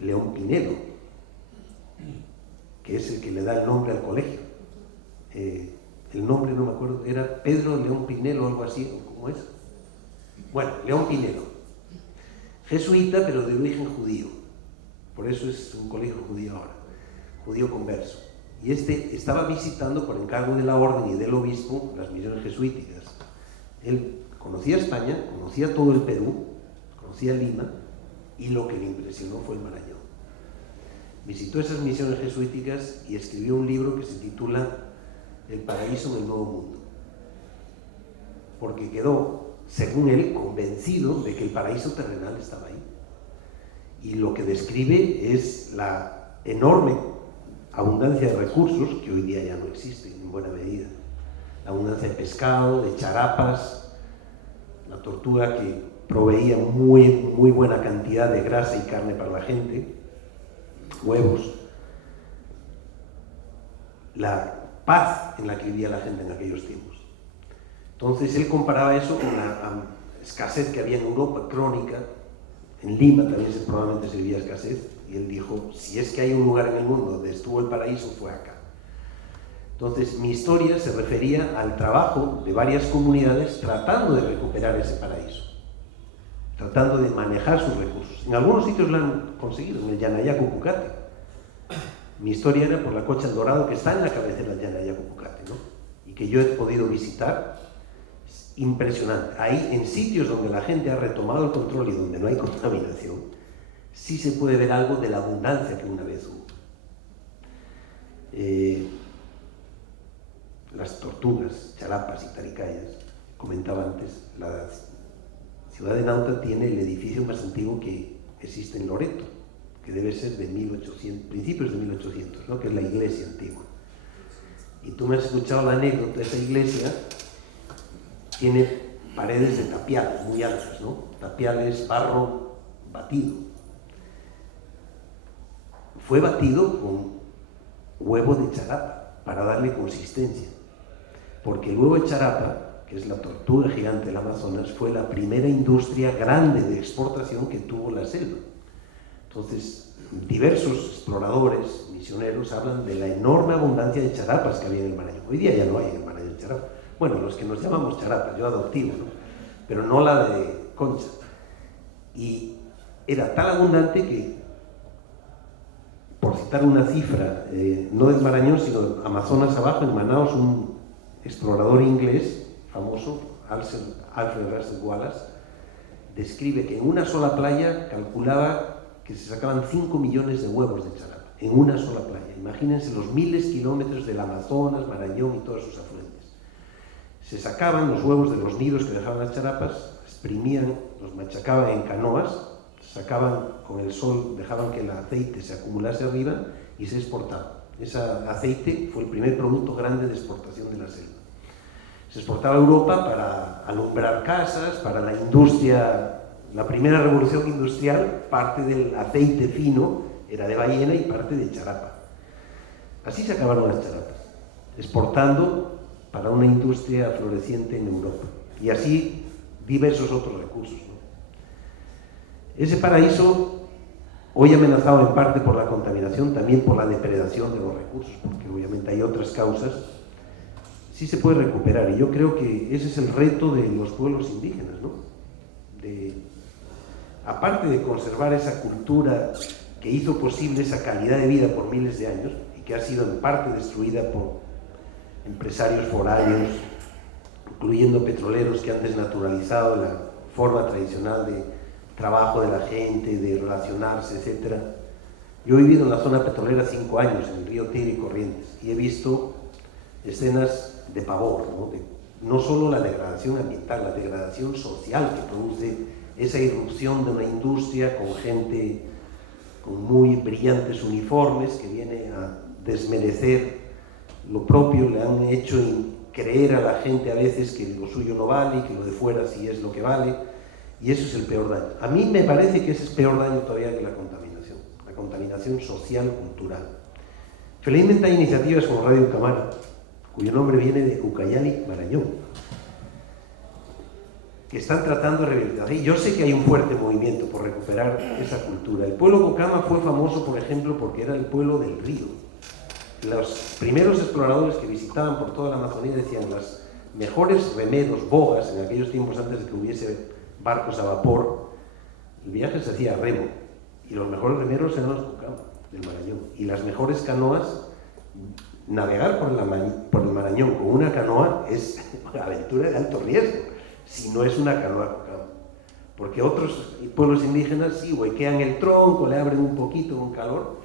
León Pinelo, que es el que le da el nombre al colegio. El nombre no me acuerdo, era Pedro León Pinelo o algo así, ¿cómo es? Bueno, León Pinelo. Jesuita, pero de origen judío. Por eso es un colegio judío ahora, judío converso. Y este estaba visitando por encargo de la orden y del obispo las misiones jesuíticas. Él conocía España, conocía todo el Perú, conocía Lima, y lo que le impresionó fue el Marañón. Visitó esas misiones jesuíticas y escribió un libro que se titula El paraíso en el Nuevo Mundo, porque quedó, según él, convencido de que el paraíso terrenal estaba ahí. Y lo que describe es la enorme abundancia de recursos, que hoy día ya no existen en buena medida. La abundancia de pescado, de charapas, la tortuga que proveía muy buena cantidad de grasa y carne para la gente, huevos, la paz en la que vivía la gente en aquellos tiempos. Entonces él comparaba eso con la escasez que había en Europa, crónica. En Lima también probablemente se vivía escasez, y él dijo, si es que hay un lugar en el mundo donde estuvo el paraíso, fue acá. Entonces mi historia se refería al trabajo de varias comunidades tratando de recuperar ese paraíso, tratando de manejar sus recursos. En algunos sitios lo han conseguido, en el Yanayacu-Pucate. Mi historia era por la Cocha del Dorado, que está en la cabecera del Yanayacu-Pucate, ¿no? Y que yo he podido visitar. Es impresionante. Ahí, en sitios donde la gente ha retomado el control y donde no hay contaminación, sí se puede ver algo de la abundancia que una vez hubo. Las tortugas, charapas y taricayas, comentaba antes, la ciudad de Nauta tiene el edificio más antiguo que existe en Loreto, que debe ser de 1800, principios de 1800, ¿no? Que es la iglesia antigua. Y tú me has escuchado la anécdota. Esa iglesia tiene paredes de tapial muy altas, ¿no? Tapial es barro batido. Fue batido con huevo de charapa para darle consistencia, porque el huevo de charapa, que es la tortuga gigante del Amazonas, fue la primera industria grande de exportación que tuvo la selva. Entonces, diversos exploradores, misioneros, hablan de la enorme abundancia de charapas que había en el Marañón. Hoy día ya no hay en el Marañón charapas. Bueno, los que nos llamamos charapas, yo adoptivo, ¿no? Pero no la de concha. Y era tan abundante que, por citar una cifra, no del Marañón, sino Amazonas abajo, en Manaos, un explorador inglés famoso, Alfred Russel Wallace, describe que en una sola playa calculaba que se sacaban 5 millones de huevos de charapa, en una sola playa. Imagínense los miles de kilómetros del Amazonas, Marañón y todos sus afluentes. Se sacaban los huevos de los nidos que dejaban las charapas, exprimían, los machacaban en canoas, sacaban con el sol, dejaban que el aceite se acumulase arriba y se exportaba. Ese aceite fue el primer producto grande de exportación de la selva. Se exportaba a Europa para alumbrar casas, para la industria. La primera revolución industrial, parte del aceite fino era de ballena y parte de charapa. Así se acabaron las charapas, exportando para una industria floreciente en Europa. Y así diversos otros recursos, ¿no? Ese paraíso, hoy amenazado en parte por la contaminación, también por la depredación de los recursos, porque obviamente hay otras causas, sí se puede recuperar. Y yo creo que ese es el reto de los pueblos indígenas, ¿no? Aparte de conservar esa cultura que hizo posible esa calidad de vida por miles de años y que ha sido en parte destruida por empresarios foráneos, incluyendo petroleros que han desnaturalizado la forma tradicional de trabajo de la gente, de relacionarse, etc. Yo he vivido en la zona petrolera 5 años, en el río Tigre y Corrientes, y he visto escenas de pavor, no solo la degradación ambiental, la degradación social que produce esa irrupción de una industria con gente con muy brillantes uniformes que viene a desmerecer lo propio, le han hecho creer a la gente a veces que lo suyo no vale, que lo de fuera sí es lo que vale, y eso es el peor daño. A mí me parece que ese es peor daño todavía que la contaminación social, cultural. Felizmente hay iniciativas como Radio Ucamara, cuyo nombre viene de Ucayali, Marañón, que están tratando de rehabilitar. Y yo sé que hay un fuerte movimiento por recuperar esa cultura. El pueblo Cocama fue famoso, por ejemplo, porque era el pueblo del río. Los primeros exploradores que visitaban por toda la Amazonía decían las mejores remeros, bogas, en aquellos tiempos antes de que hubiese barcos a vapor, el viaje se hacía a remo, y los mejores remeros eran los Cocama, del Marañón, y las mejores canoas, navegar por el Marañón con una canoa es una aventura de alto riesgo, si no es una canoa Cocama, porque otros pueblos indígenas sí huequean el tronco, le abren un poquito con calor,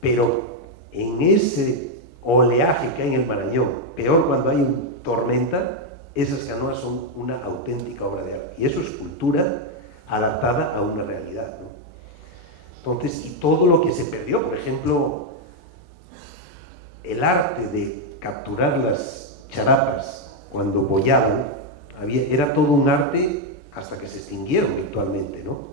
pero en ese oleaje que hay en el Marañón, peor cuando hay tormenta, esas canoas son una auténtica obra de arte, y eso es cultura adaptada a una realidad, ¿no? Entonces, y todo lo que se perdió, por ejemplo, el arte de capturar las charapas cuando boyaban, era todo un arte hasta que se extinguieron virtualmente, ¿no?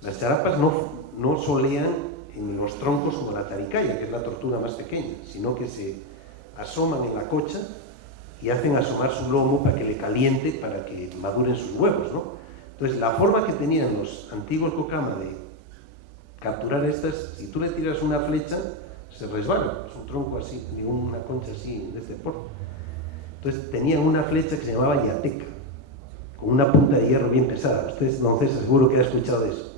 Las charapas no solean en los troncos como la taricaya, que es la tortuga más pequeña, sino que se asoman en la cocha y hacen asomar su lomo para que le caliente, para que maduren sus huevos, ¿no? Entonces, la forma que tenían los antiguos Cocama de capturar estas, si tú le tiras una flecha, se resbala, es un tronco así, una concha así, de este porte. Entonces, tenían una flecha que se llamaba yateca, con una punta de hierro bien pesada. Ustedes, don César, seguro que ha escuchado de eso.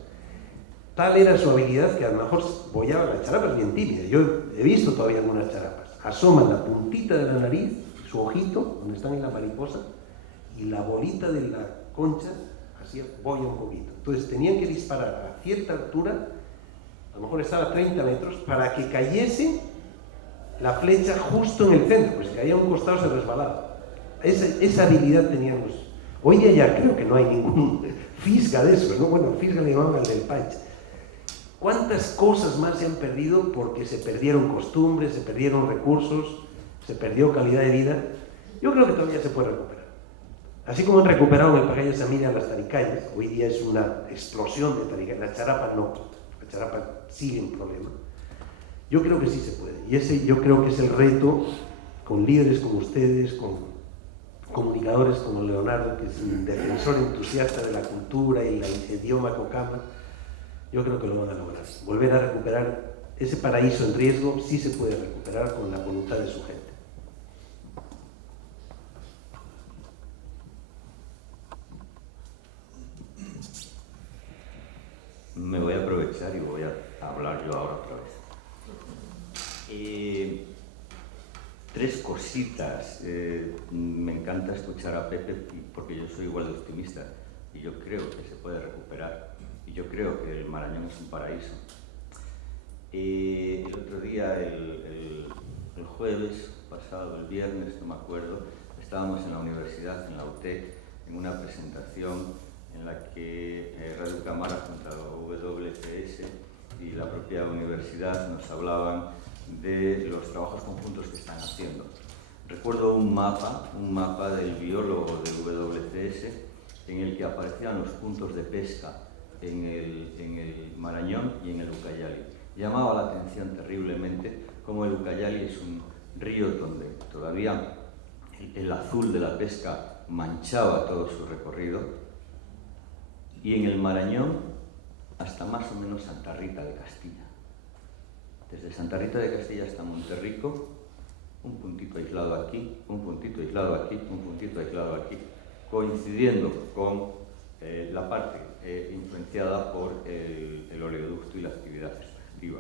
Tal era su habilidad que a lo mejor bollaba las charapas bien tímidas. Yo he visto todavía algunas charapas. Asoman la puntita de la nariz, su ojito, donde están en la mariposa, y la bolita de la concha, así bolla un poquito. Entonces tenían que disparar a cierta altura, a lo mejor estaba a 30 metros, para que cayese la flecha justo en el centro, pues si caía a un costado se resbalaba. Esa habilidad tenían los... Hoy día ya creo que no hay ningún fisga de eso, ¿no? Bueno, fisga le llamaban al del Pache. ¿Cuántas cosas más se han perdido porque se perdieron costumbres, se perdieron recursos, se perdió calidad de vida? Yo creo que todavía se puede recuperar. Así como han recuperado en el Pacaya Samira las taricayas, hoy día es una explosión de taricayas, la charapa no, la charapa sigue en problema. Yo creo que sí se puede, y ese yo creo que es el reto con líderes como ustedes, con comunicadores como Leonardo, que es un defensor entusiasta de la cultura y el idioma Cocama. Yo creo que lo van a lograr. Volver a recuperar ese paraíso en riesgo sí se puede recuperar con la voluntad de su gente. Me voy a aprovechar y voy a hablar yo ahora otra vez. 3 cositas. Me encanta escuchar a Pepe porque yo soy igual de optimista y yo creo que se puede recuperar. Y yo creo que el Marañón es un paraíso. El otro día, el jueves pasado, el viernes, no me acuerdo, estábamos en la universidad, en la UTEC, en una presentación en la que Radio Ucamara junto a WCS y la propia universidad nos hablaban de los trabajos conjuntos que están haciendo. Recuerdo un mapa del biólogo de WCS en el que aparecían los puntos de pesca en el Marañón y en el Ucayali. Llamaba la atención terriblemente cómo el Ucayali es un río donde todavía el azul de la pesca manchaba todo su recorrido, y en el Marañón hasta más o menos Santa Rita de Castilla. Desde Santa Rita de Castilla hasta Monterrico, un puntito aislado aquí, un puntito aislado aquí, un puntito aislado aquí, coincidiendo con la parte influenciada por el oleoducto y la actividad extractiva.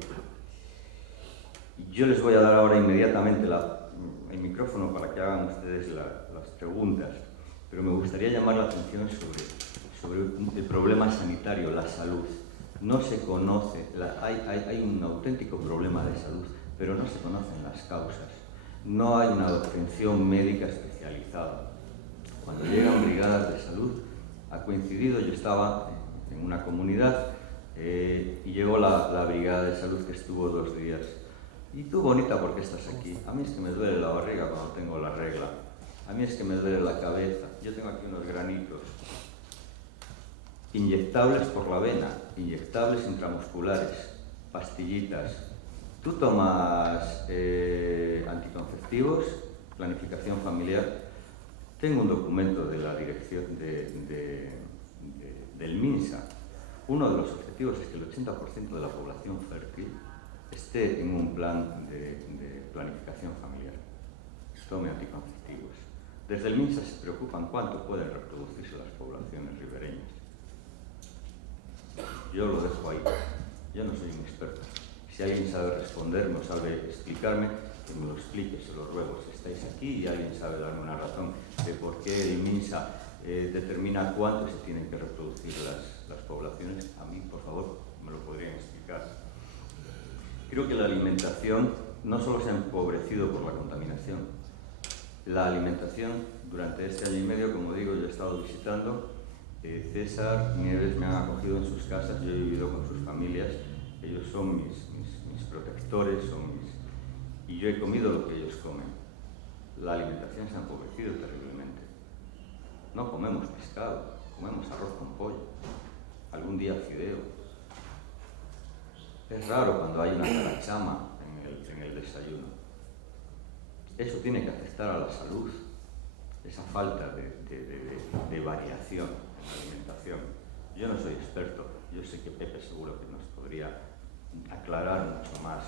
Yo les voy a dar ahora inmediatamente el micrófono para que hagan ustedes las preguntas, pero me gustaría llamar la atención sobre el problema sanitario, la salud. no se conoce, hay un auténtico problema de salud, pero no se conocen las causas. No hay una atención médica especializada. Cuando llegan brigadas de salud, ha coincidido, yo estaba en una comunidad y llegó la brigada de salud que estuvo 2 días. Y tú, bonita, ¿por qué estás aquí? A mí es que me duele la barriga cuando tengo la regla. A mí es que me duele la cabeza. Yo tengo aquí unos granitos. Inyectables por la vena, inyectables intramusculares, pastillitas. Tú tomas anticonceptivos, planificación familiar. Tengo un documento de la dirección del MINSA. Uno de los objetivos es que el 80% de la población fértil esté en un plan de planificación familiar. Tome anticonceptivos. Desde el MINSA se preocupan cuánto pueden reproducirse las poblaciones ribereñas. Yo lo dejo ahí. Yo no soy un experto. Si alguien sabe responderme o sabe explicarme, que me lo explique, se lo ruego. Si estáis aquí y alguien sabe darme una razón de por qué el MINSA determina cuánto se tienen que reproducir las poblaciones, a mí, por favor, me lo podrían explicar. Creo que la alimentación no solo se ha empobrecido por la contaminación. La alimentación, durante este año y medio, como digo, yo he estado visitando. César, Nieves me han acogido en sus casas, yo he vivido con sus familias, ellos son mis protectores, y yo he comido lo que ellos comen. La alimentación se ha empobrecido terriblemente. No comemos pescado, comemos arroz con pollo, algún día fideo. Es raro cuando hay una carachama en el desayuno. Eso tiene que afectar a la salud, esa falta de variación en la alimentación. Yo no soy experto, yo sé que Pepe seguro que nos podría aclarar mucho más.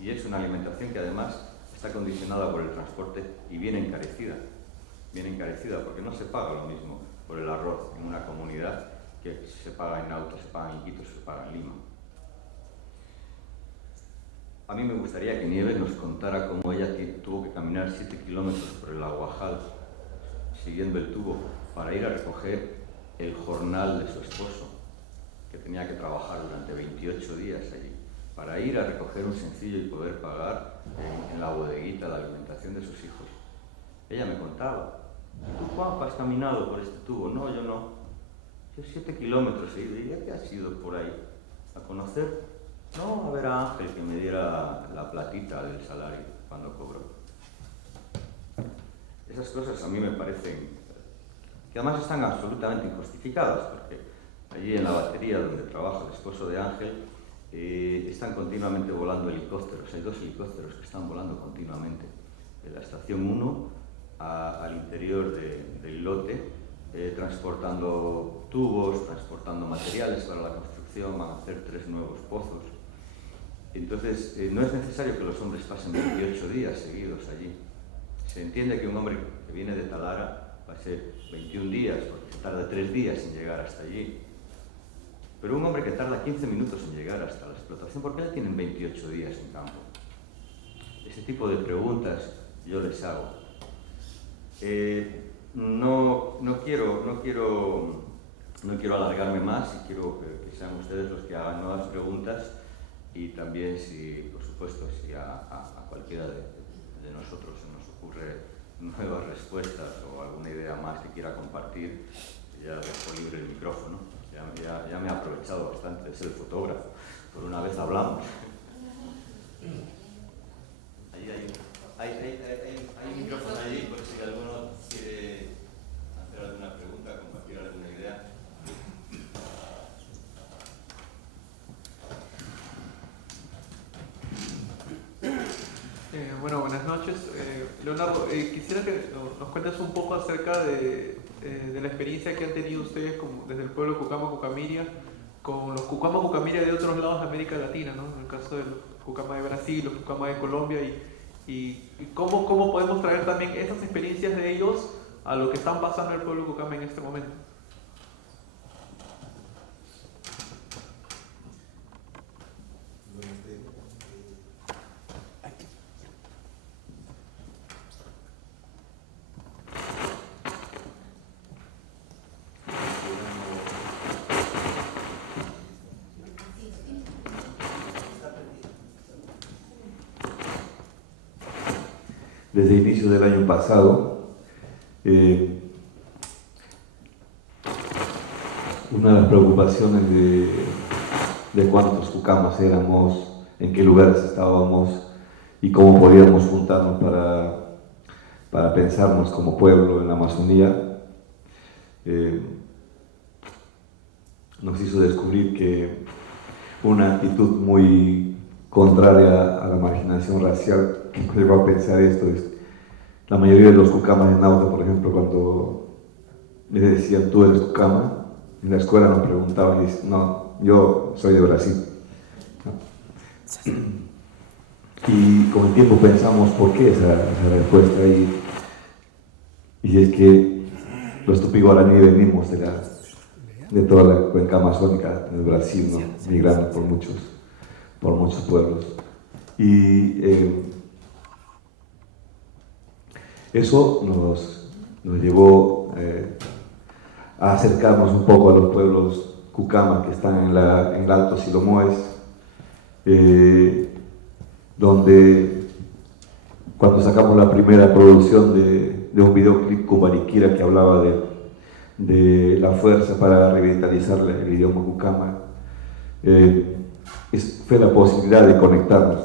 Y es una alimentación que además está condicionada por el transporte y viene encarecida. Viene encarecida porque no se paga lo mismo por el arroz en una comunidad que se paga en Auto, se paga en Iquitos, se paga en Lima. A mí me gustaría que Nieves nos contara cómo ella tuvo que caminar 7 kilómetros por el Aguajal, siguiendo el tubo, para ir a recoger el jornal de su esposo, que tenía que trabajar durante 28 días allí, para ir a recoger un sencillo y poder pagar en la bodeguita la alimentación de sus hijos. Ella me contaba, ¿tú, Juanpa, has caminado por este tubo? No, yo no. Yo 7 kilómetros he ido. ¿Y ya qué has ido por ahí? ¿A conocer? No, a ver a Ángel que me diera la platita del salario cuando cobró. Esas cosas a mí me parecen que además están absolutamente injustificadas, porque allí en la batería donde trabaja el esposo de Ángel están continuamente volando helicópteros. Hay 2 helicópteros que están volando continuamente de la estación 1 al interior del lote, transportando tubos, transportando materiales para la construcción. Van a hacer 3 nuevos pozos. Entonces, no es necesario que los hombres pasen 28 días seguidos allí. Se entiende que un hombre que viene de Talara pase 21 días, porque se tarda 3 días en llegar hasta allí. Pero un hombre que tarda 15 minutos en llegar hasta la explotación, ¿por qué le tienen 28 días en campo? Ese tipo de preguntas yo les hago. No quiero alargarme más y quiero que sean ustedes los que hagan nuevas preguntas. Y también, si, por supuesto, si a cualquiera de nosotros se nos ocurre nuevas respuestas o alguna idea más que quiera compartir, ya dejo libre el micrófono. Ya me he aprovechado bastante de ser el fotógrafo. Por una vez hablamos. Hay un micrófono allí por si alguno quiere hacer alguna pregunta, compartir alguna idea. Bueno, buenas noches. Leonardo, quisiera que nos cuentes un poco acerca de la experiencia que han tenido ustedes desde el pueblo Cucama Cucamiria con los Cucama Cucamiria de otros lados de América Latina, ¿no? En el caso de los Cucama de Brasil, los Cucama de Colombia, y cómo podemos traer también esas experiencias de ellos a lo que están pasando en el pueblo Cucama en este momento. desde el inicio del año pasado. Una de las preocupaciones de cuántos cucamas éramos, en qué lugares estábamos y cómo podíamos juntarnos para pensarnos como pueblo en la Amazonía, nos hizo descubrir que una actitud muy contraria a la marginación racial que nos llevó a pensar esto es la mayoría de los cucamas de Nauta, por ejemplo, cuando les decían tú eres cucama, en la escuela nos preguntaban y dicen, no, yo soy de Brasil. Y con el tiempo pensamos por qué esa respuesta, y es que los tupi-guaraní venimos de toda la cuenca amazónica del Brasil, ¿no? Migrando por muchos pueblos. Y eso nos llevó a acercarnos un poco a los pueblos cucama que están en el Alto Silomoes, donde cuando sacamos la primera producción de un videoclip Cumariquira que hablaba de la fuerza para revitalizar el idioma cucama, fue la posibilidad de conectarnos,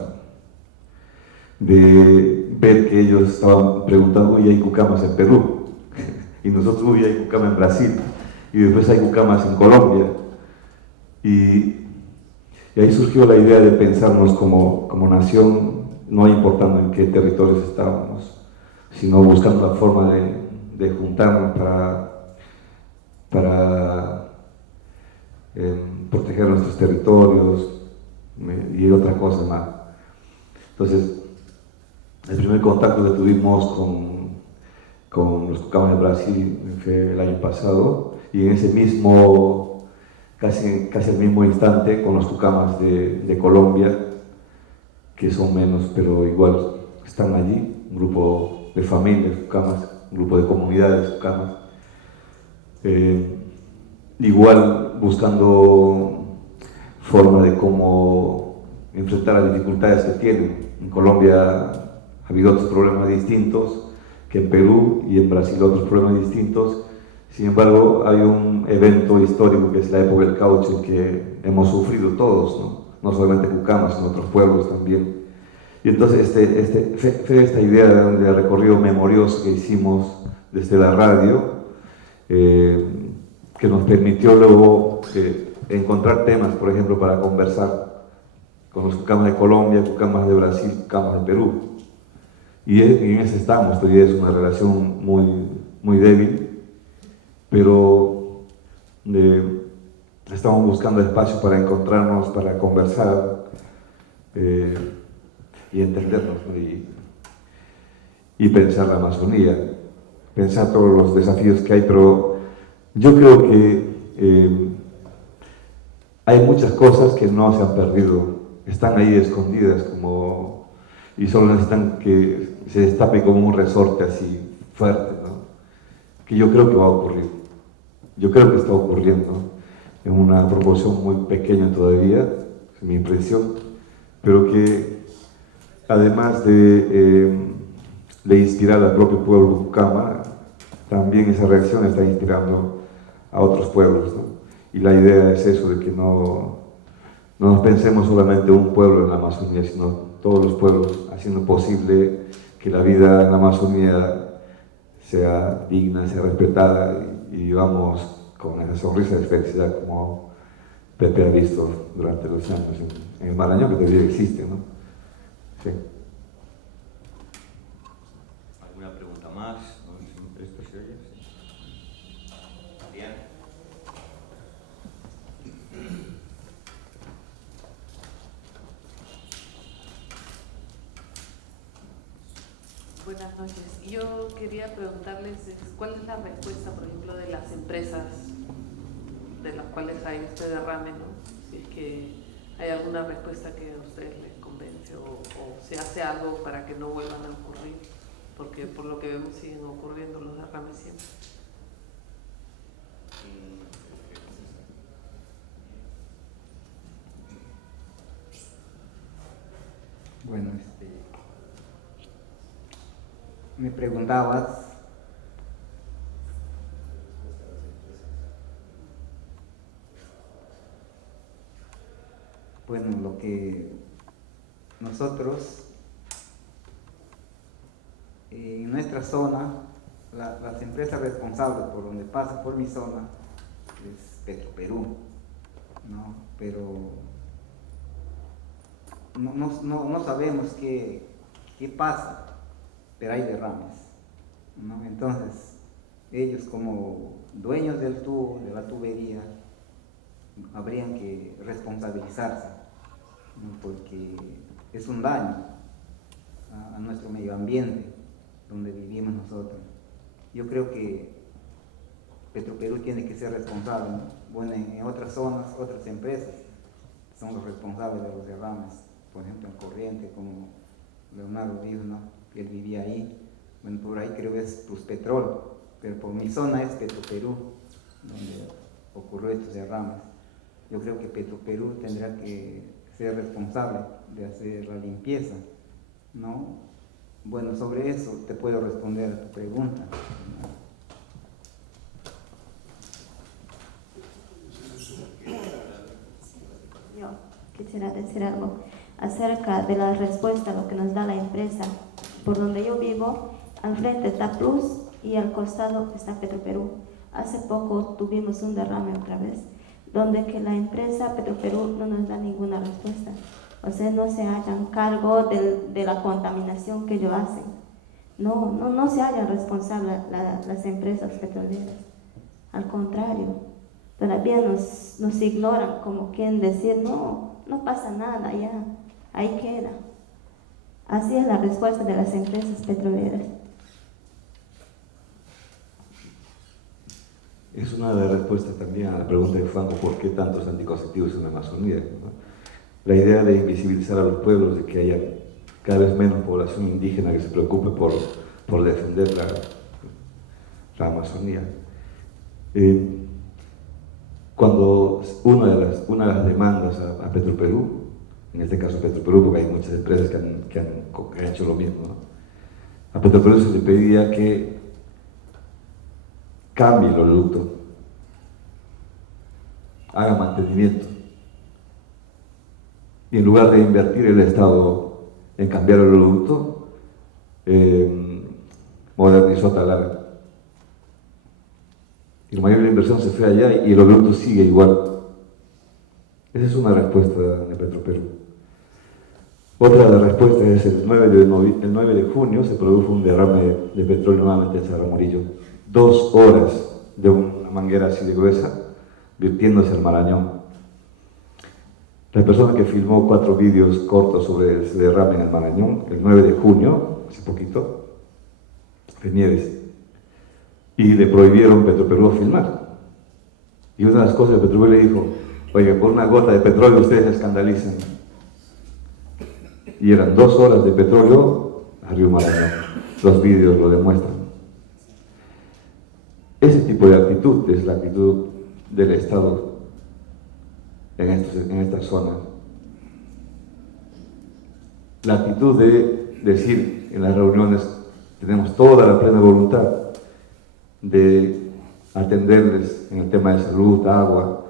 de ver que ellos estaban preguntando, oye, hay cucamas en Perú, y nosotros, oye, hay cucama en Brasil, y después hay cucamas en Colombia, y ahí surgió la idea de pensarnos como nación, no importando en qué territorios estábamos, sino buscando la forma de juntarnos para proteger nuestros territorios y otras cosas más. Entonces, el primer contacto que tuvimos con los cucamas de Brasil fue el año pasado, y en ese mismo, casi el mismo instante, con los cucamas de Colombia, que son menos, pero igual están allí, un grupo de familias cucamas, un grupo de comunidades cucamas, igual buscando forma de cómo enfrentar las dificultades que tienen. En Colombia ha habido otros problemas distintos que en Perú, y en Brasil otros problemas distintos. Sin embargo, hay un evento histórico que es la época del caucho que hemos sufrido todos, no solamente cucamas, sino otros pueblos también. Y entonces fue esta idea de recorrido memorioso que hicimos desde la radio, que nos permitió luego encontrar temas, por ejemplo, para conversar con los cucamas de Colombia, cucamas de Brasil, cucamas de Perú. Y en ese estamos, todavía es una relación muy débil, pero estamos buscando espacio para encontrarnos, para conversar y entendernos, ¿no? y pensar la Amazonía, pensar todos los desafíos que hay, pero yo creo que hay muchas cosas que no se han perdido, están ahí escondidas y solo necesitan que se destape como un resorte así fuerte, ¿no? Que yo creo que va a ocurrir. Yo creo que está ocurriendo en una proporción muy pequeña todavía, es mi impresión, pero que además de inspirar al propio pueblo cucama, también esa reacción está inspirando a otros pueblos, ¿no? Y la idea es eso, de que no nos pensemos solamente un pueblo en la Amazonía, sino todos los pueblos haciendo posible que la vida en la Amazonía sea digna, sea respetada, y vivamos con esa sonrisa de felicidad como Pepe ha visto durante los años en el Marañón, que todavía existe, ¿no? Sí. ¿Alguna pregunta más? ¿Esto se oye? Bien. Buenas noches. Yo quería preguntarles cuál es la respuesta, por ejemplo, de las empresas de las cuales hay este derrame, ¿no? Si es que hay alguna respuesta que a ustedes les convence o se hace algo para que no vuelvan a ocurrir, porque por lo que vemos siguen ocurriendo los derrames siempre. Bueno, me preguntabas, bueno, lo que nosotros en nuestra zona, las empresas responsables por donde pasa por mi zona es Petroperú, ¿no? Pero no sabemos qué pasa, pero hay derrames, ¿no? Entonces, ellos como dueños del tubo, de la tubería, habrían que responsabilizarse, ¿no? Porque es un daño a nuestro medio ambiente donde vivimos nosotros. Yo creo que Petroperú tiene que ser responsable, ¿no? Bueno, en otras zonas, otras empresas son los responsables de los derrames, por ejemplo en Corriente, como Leonardo dijo, ¿no? Que él vivía ahí. Bueno, por ahí creo que es Pluspetrol, pero por mi zona es Petroperú, donde ocurrió estos derrames. Yo creo que Petroperú tendrá que ser responsable de hacer la limpieza, ¿no? Bueno, sobre eso te puedo responder a tu pregunta, ¿no? Yo quisiera decir algo acerca de la respuesta a lo que nos da la empresa. Por donde yo vivo, al frente está Plus y al costado está Petroperú. Hace poco tuvimos un derrame otra vez, donde que la empresa Petroperú no nos da ninguna respuesta. O sea, no se hagan cargo de la contaminación que ellos hacen. No se hagan responsables las empresas petroleras. Al contrario, todavía nos ignoran, como quien decir, no pasa nada, ya, ahí queda. Así es la respuesta de las empresas petroleras. Es una de las respuestas también a la pregunta de Franco, ¿por qué tantos anticonceptivos en la Amazonía? ¿No? La idea de invisibilizar a los pueblos, de que haya cada vez menos población indígena que se preocupe por defender la Amazonía. Cuando una de las demandas a Petroperú, en este caso Petroperú, porque hay muchas empresas que han hecho lo mismo, ¿no? A Petroperú se le pedía que cambie el oleoducto, haga mantenimiento. Y en lugar de invertir el Estado en cambiar el oleoducto, modernizó Talara. Y la mayoría de la inversión se fue allá y el oleoducto sigue igual. Esa es una respuesta de Petroperú. Otra de las respuestas es el 9 de junio se produjo un derrame de petróleo nuevamente en Cerro Murillo. 2 horas de una manguera así de gruesa virtiéndose al Marañón. La persona que filmó 4 vídeos cortos sobre ese derrame en el Marañón, el 9 de junio, hace poquito, de Nieves, y le prohibieron Petroperú filmar. Y una de las cosas que Petroperú le dijo, oye, por una gota de petróleo ustedes se escandalizan. Y eran 2 horas de petróleo al río Marañón. Los vídeos lo demuestran. Ese tipo de actitud es la actitud del Estado en estas zonas. La actitud de decir en las reuniones, tenemos toda la plena voluntad de atenderles en el tema de salud, agua,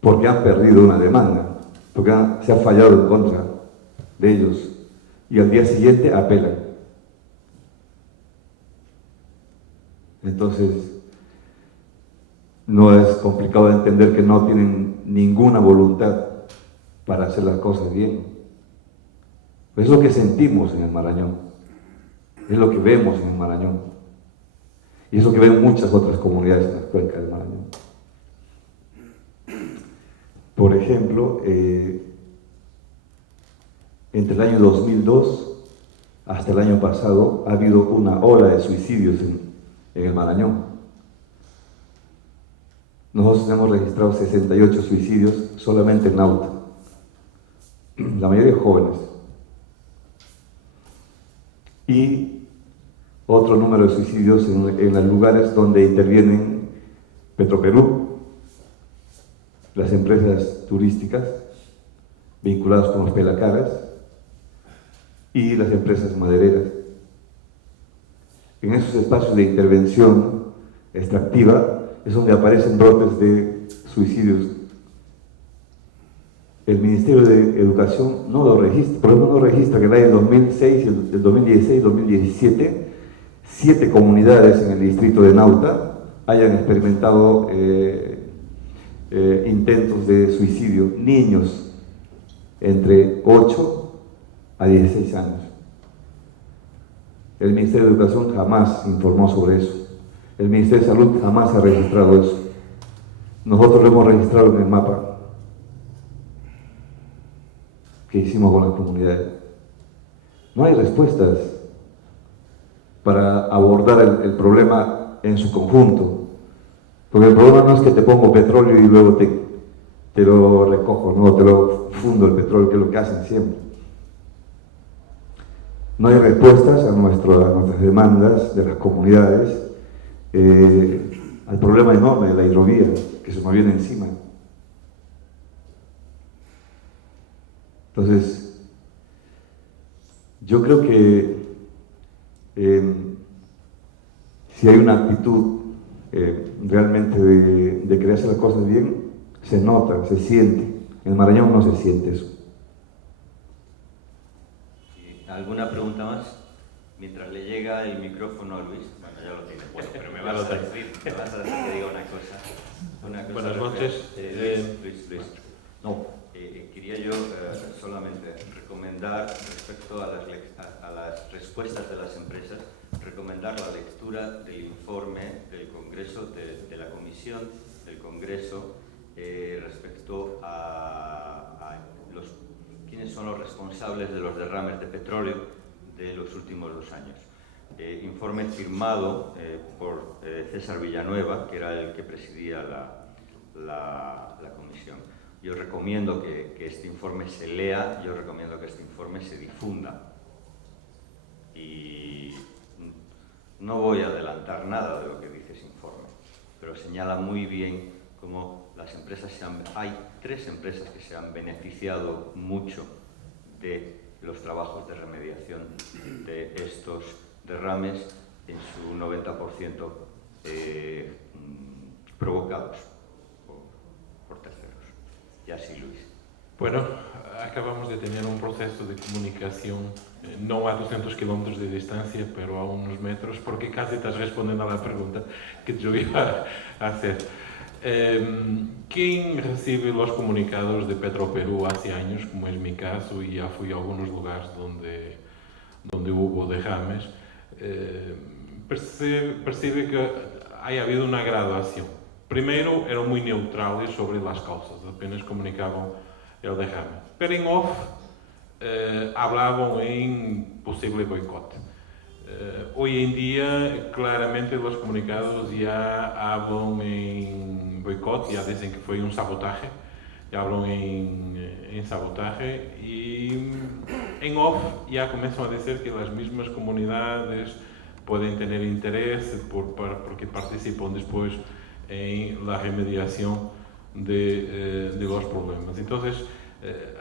porque han perdido una demanda, porque se ha fallado en contra de ellos, y al día siguiente apelan. Entonces, no es complicado de entender que no tienen ninguna voluntad para hacer las cosas bien. Es lo que sentimos en el Marañón, es lo que vemos en el Marañón, y es lo que ven muchas otras comunidades en la cuenca del Marañón. Por ejemplo, entre el año 2002 hasta el año pasado ha habido una ola de suicidios en el Marañón. Nosotros hemos registrado 68 suicidios solamente en Nauta, la mayoría jóvenes. Y otro número de suicidios en los lugares donde intervienen Petroperú, las empresas turísticas vinculadas con los pelacaras y las empresas madereras. en esos espacios de intervención extractiva es donde aparecen brotes de suicidios. El Ministerio de Educación no lo registra, por ejemplo, no registra que en el año 2006, el 2016, 2017, 7 comunidades en el distrito de Nauta hayan experimentado intentos de suicidio, niños entre 8 a 16 años. El Ministerio de Educación jamás informó sobre eso. El Ministerio de Salud jamás ha registrado eso. Nosotros lo hemos registrado en el mapa que hicimos con las comunidades. No hay respuestas para abordar el problema en su conjunto. Porque el problema no es que te pongo petróleo y luego te lo recojo, no, te lo fundo el petróleo, que es lo que hacen siempre. No hay respuestas a nuestras demandas de las comunidades, al problema enorme de la hidrovía que se nos viene encima. Entonces, yo creo que si hay una actitud realmente de querer hacer las cosas bien, se nota, se siente. En el Marañón no se siente eso. ¿Alguna pregunta más? Mientras le llega el micrófono a Luis. Bueno, ya lo tiene. Bueno, pero me vas a decir que diga una cosa. Buenas noches. Luis. No, quería yo solamente recomendar, respecto a las respuestas de las empresas, recomendar la lectura del informe del Congreso, de la Comisión del Congreso, respecto a quiénes son los responsables de los derrames de petróleo de los últimos 2 años. Informe firmado por César Villanueva, que era el que presidía la comisión. Yo recomiendo que este informe se lea, yo recomiendo que este informe se difunda. Y no voy a adelantar nada de lo que dice ese informe, pero señala muy bien cómo las empresas hay 3 empresas que se han beneficiado mucho de los trabajos de remediación de estos derrames, en su 90% provocados por terceros. Y así, Luis. Bueno, acabamos de tener un proceso de comunicación, no a 200 kilómetros de distancia, pero a unos metros, porque casi estás respondiendo a la pregunta que yo iba a hacer. ¿Quién recibe los comunicados de Petroperú hace años, como es mi caso, y ya fui a algunos lugares donde hubo derrames? Percibe que ha habido una graduación. Primero eran muy neutrales sobre las causas, apenas comunicaban el derrame. Pero en off hablaban en posible boicote. Hoy en día, claramente, los comunicados ya hablan en boicote, ya dicen que fue un sabotaje, ya hablan en sabotaje, y en off ya comienzan a decir que las mismas comunidades pueden tener interés porque participan después en la remediación de los problemas. Entonces,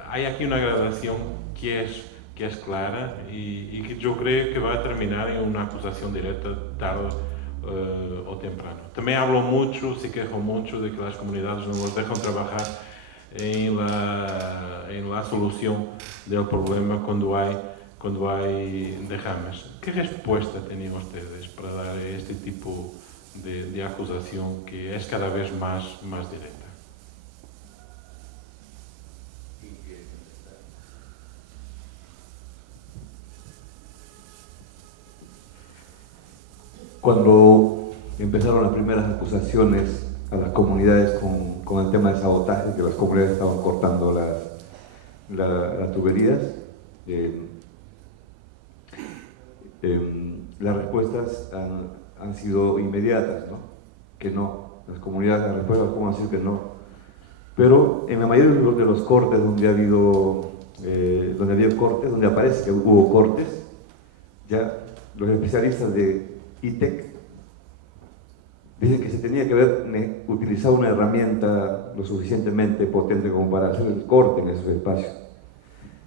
hay aquí una gradación que es clara y que yo creo que va a terminar en una acusación directa tarde o temprano. También hablo mucho, se quejo mucho de que las comunidades no nos dejan trabajar en la solución del problema cuando hay derrames. ¿Qué respuesta tenían ustedes para dar este tipo de acusación que es cada vez más directa? Cuando empezaron las primeras acusaciones a las comunidades con el tema de sabotaje, que las comunidades estaban cortando las tuberías, las respuestas han sido inmediatas, ¿no? Que no. Las comunidades, las respuestas, ¿cómo decir que no? Pero en la mayoría de los cortes donde ha habido, donde aparece que hubo cortes, ya los especialistas de ITEC dicen que se tenía que haber utilizado una herramienta lo suficientemente potente como para hacer el corte en esos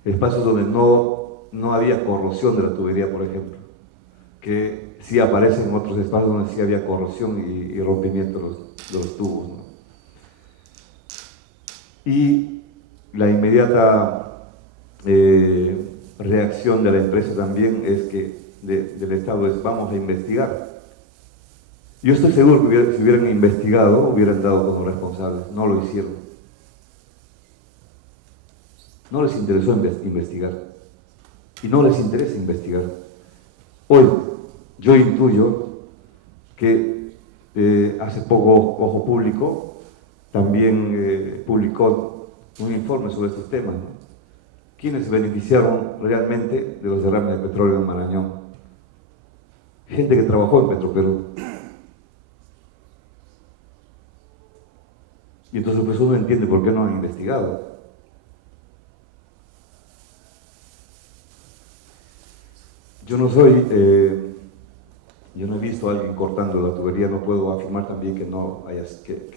espacios donde no había corrosión de la tubería, por ejemplo, que sí aparecen en otros espacios donde sí había corrosión y rompimiento de los tubos, ¿no? Y la inmediata reacción de la empresa también es que del Estado es: vamos a investigar. Yo estoy seguro que si hubieran investigado, hubieran dado como responsables. No lo hicieron. No les interesó investigar. Y no les interesa investigar. Hoy, yo intuyo que hace poco Ojo Público también publicó un informe sobre estos temas, ¿no? ¿Quiénes se beneficiaron realmente de los derrames de petróleo en Marañón? Gente que trabajó en Petroperú. Y entonces pues uno entiende por qué no han investigado. Yo no he visto a alguien cortando la tubería, no puedo afirmar también que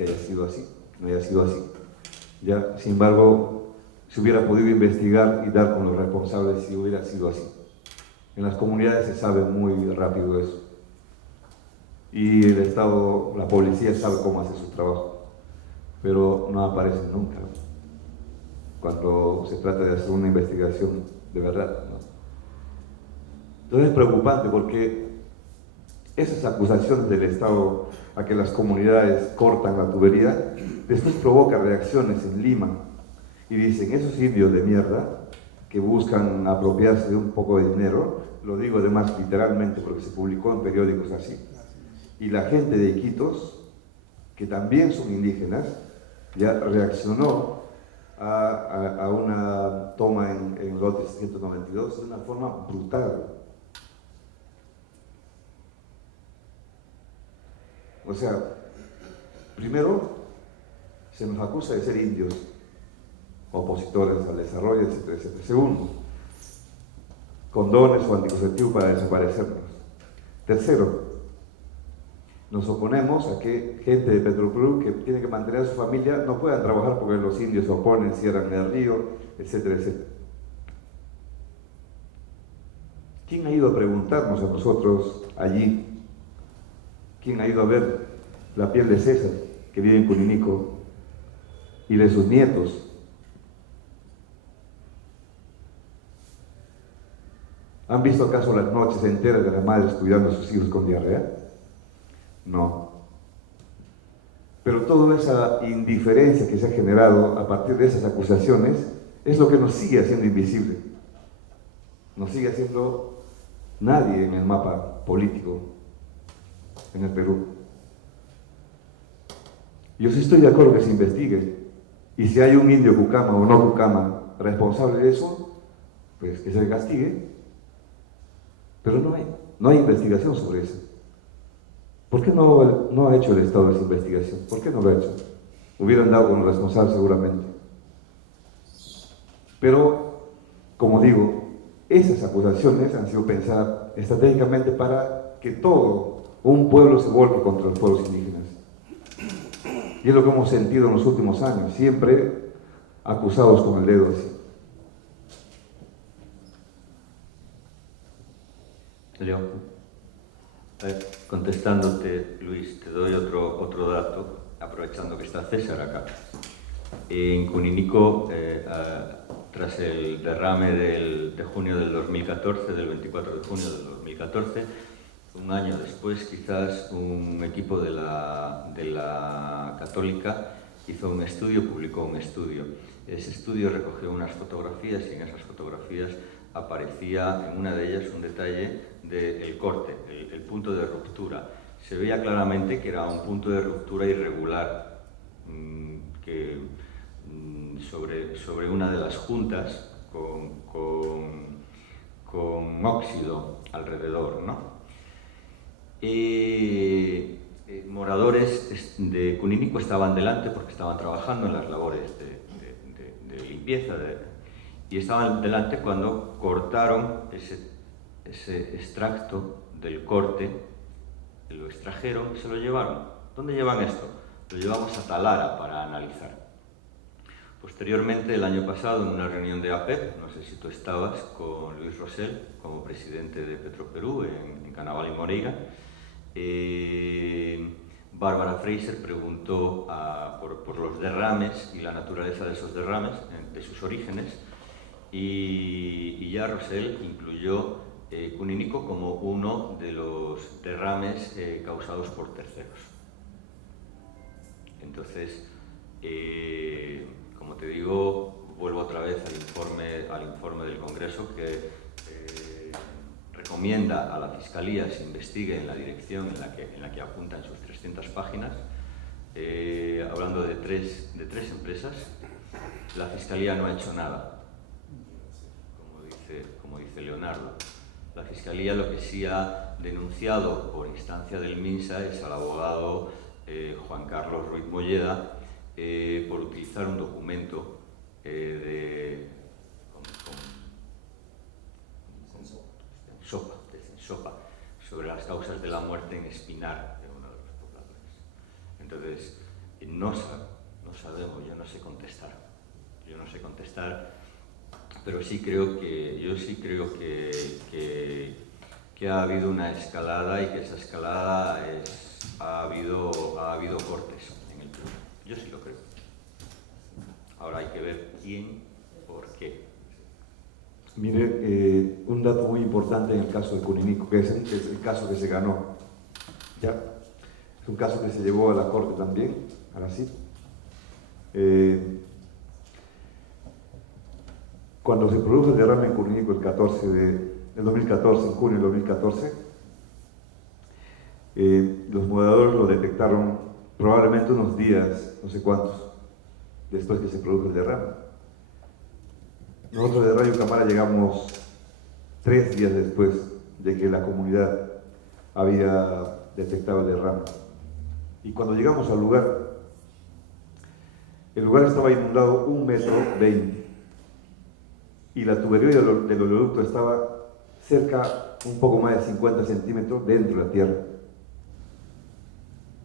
haya sido así, que no haya sido así. Ya, sin embargo, se hubiera podido investigar y dar con los responsables si hubiera sido así. En las comunidades se sabe muy rápido eso. Y el Estado, la policía sabe cómo hacer su trabajo, pero no aparecen nunca cuando se trata de hacer una investigación de verdad, ¿no? Entonces es preocupante porque esas acusaciones del Estado a que las comunidades cortan la tubería, después provoca reacciones en Lima y dicen: esos indios de mierda que buscan apropiarse de un poco de dinero, lo digo además literalmente porque se publicó en periódicos así, y la gente de Iquitos, que también son indígenas, ya reaccionó a una toma en lote 192 de una forma brutal. O sea, primero se nos acusa de ser indios, opositores al desarrollo, etcétera, etcétera. Segundo, condones o anticonceptivos para desaparecernos. Tercero, nos oponemos a que gente de Petroperú que tiene que mantener a su familia no puedan trabajar porque los indios se oponen, cierran el río, etcétera, etcétera. ¿Quién ha ido a preguntarnos a nosotros allí? ¿Quién ha ido a ver la piel de César, que vive en Cuninico, y de sus nietos? ¿Han visto acaso las noches enteras de las madres cuidando a sus hijos con diarrea? No. Pero toda esa indiferencia que se ha generado a partir de esas acusaciones es lo que nos sigue haciendo invisible. Nos sigue haciendo nadie en el mapa político en el Perú. Yo sí estoy de acuerdo que se investigue, y si hay un indio cucama o no cucama responsable de eso, pues que se le castigue, pero no hay investigación sobre eso. ¿Por qué no ha hecho el Estado esa investigación? ¿Por qué no lo ha hecho? Hubieran dado con el responsable seguramente. Pero, como digo, esas acusaciones han sido pensadas estratégicamente para que todo un pueblo se vuelque contra los pueblos indígenas. Y es lo que hemos sentido en los últimos años, siempre acusados con el dedo así. León, contestándote, Luis, te doy otro dato, aprovechando que está César acá. En Cuninico, tras el derrame de junio del 2014, del 24 de junio del 2014, un año después, quizás, un equipo de la Católica hizo un estudio, publicó un estudio. Ese estudio recogió unas fotografías y en esas fotografías aparecía en una de ellas un detalle del corte, el punto de ruptura. Se veía claramente que era un punto de ruptura irregular sobre una de las juntas con óxido alrededor, ¿no? Moradores de Cuninico estaban delante porque estaban trabajando en las labores de limpieza y estaban delante cuando cortaron ese extracto del corte, lo extrajeron y se lo llevaron. ¿Dónde llevan esto? Lo llevamos a Talara para analizar. Posteriormente, el año pasado, en una reunión de APEP, no sé si tú estabas, con Luis Rosell, como presidente de Petroperú en Canaval y Moreiga, Bárbara Fraser preguntó por los derrames y la naturaleza de esos derrames, de sus orígenes, y ya Rosell incluyó Cuninico como uno de los derrames causados por terceros. Entonces, como te digo, vuelvo otra vez al informe del Congreso que recomienda a la Fiscalía se investigue en la dirección en la que apunta en sus 300 páginas, hablando de tres empresas. La Fiscalía no ha hecho nada, como dice Leonardo. La Fiscalía lo que sí ha denunciado por instancia del MINSA es al abogado Juan Carlos Ruiz Molleda por utilizar un documento de SOPA sobre las causas de la muerte en Espinar, de uno de los pobladores. Entonces, no sabemos, yo no sé contestar, pero sí creo que ha habido una escalada y que esa escalada ha habido cortes en el Perú. Yo sí lo creo. Ahora hay que ver quién, por qué. Mire, un dato muy importante en el caso de Cuninico, que es el caso que se ganó. ¿Ya? Es un caso que se llevó a la Corte también, a la CIP. Cuando se produjo el derrame en Cuninico el 2014, en junio del 2014, los moderadores lo detectaron probablemente unos días, no sé cuántos, después que se produjo el derrame. Nosotros de Radio Cámara llegamos 3 días después de que la comunidad había detectado el derrame. Y cuando llegamos al lugar, el lugar estaba inundado 1,20 m y la tubería del oleoducto estaba cerca, un poco más de 50 centímetros dentro de la tierra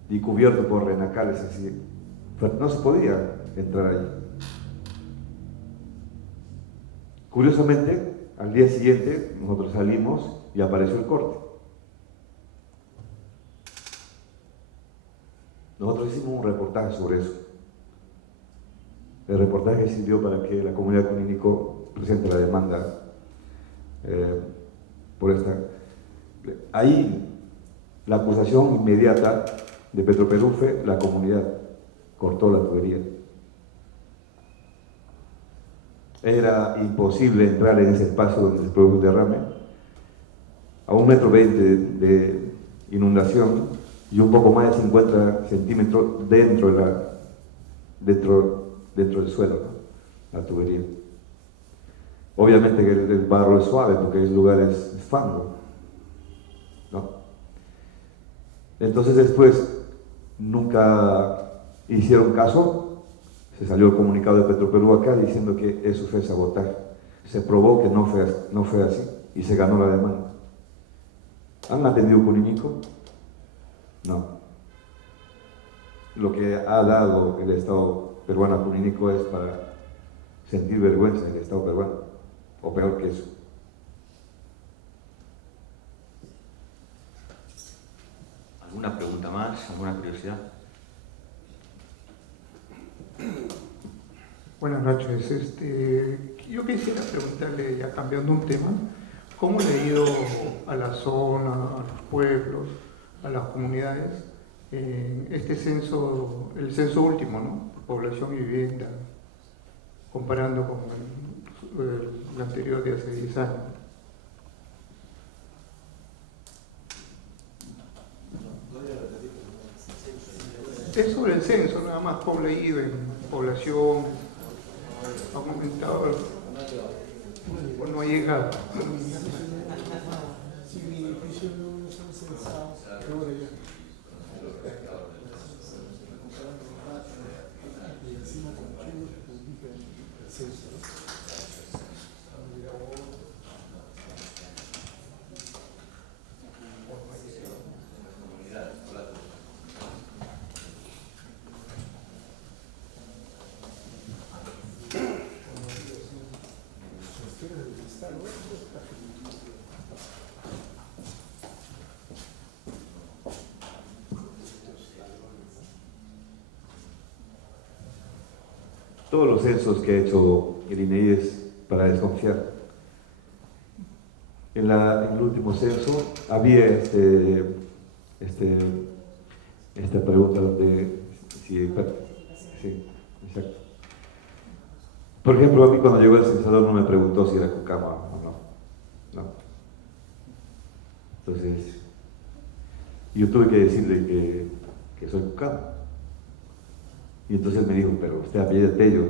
y cubierto por renacales así. No se podía entrar allí. Curiosamente, al día siguiente nosotros salimos y apareció el corte. Nosotros hicimos un reportaje sobre eso. El reportaje sirvió para que la comunidad de Cuninico presente la demanda por esta. Ahí la acusación inmediata de Petroperú fue la comunidad cortó la tubería. Era imposible entrar en ese espacio donde se produjo el derrame, a 1,20 m de inundación y un poco más de 50 centímetros dentro del suelo, ¿no? La tubería. Obviamente que el barro es suave porque el lugar es fango, ¿no? Entonces después nunca hicieron caso. Se salió el comunicado de Petroperú acá diciendo que eso fue sabotaje. Se probó que no fue así y se ganó la demanda. ¿Han atendido Cuninico? No. Lo que ha dado el Estado peruano a Cuninico es para sentir vergüenza del Estado peruano, o peor que eso. ¿Alguna pregunta más? ¿Alguna curiosidad? Buenas noches. Yo quisiera preguntarle, ya cambiando un tema, ¿cómo le ha ido a la zona, a los pueblos, a las comunidades, este censo, el censo último, ¿no? Población y vivienda, comparando con el anterior de hace 10 años? Es sobre el censo, nada más, cómo le ha ido en población, ha aumentado o no ha llegado. Todos los censos que ha hecho el INEI es para desconfiar. En el último censo había esta pregunta donde... Sí, exacto. Por ejemplo, a mí cuando llegó el censador no me preguntó si era Cucama o no. Entonces, yo tuve que decirle que soy Cucama. Y entonces me dijo, pero usted apellida Tello,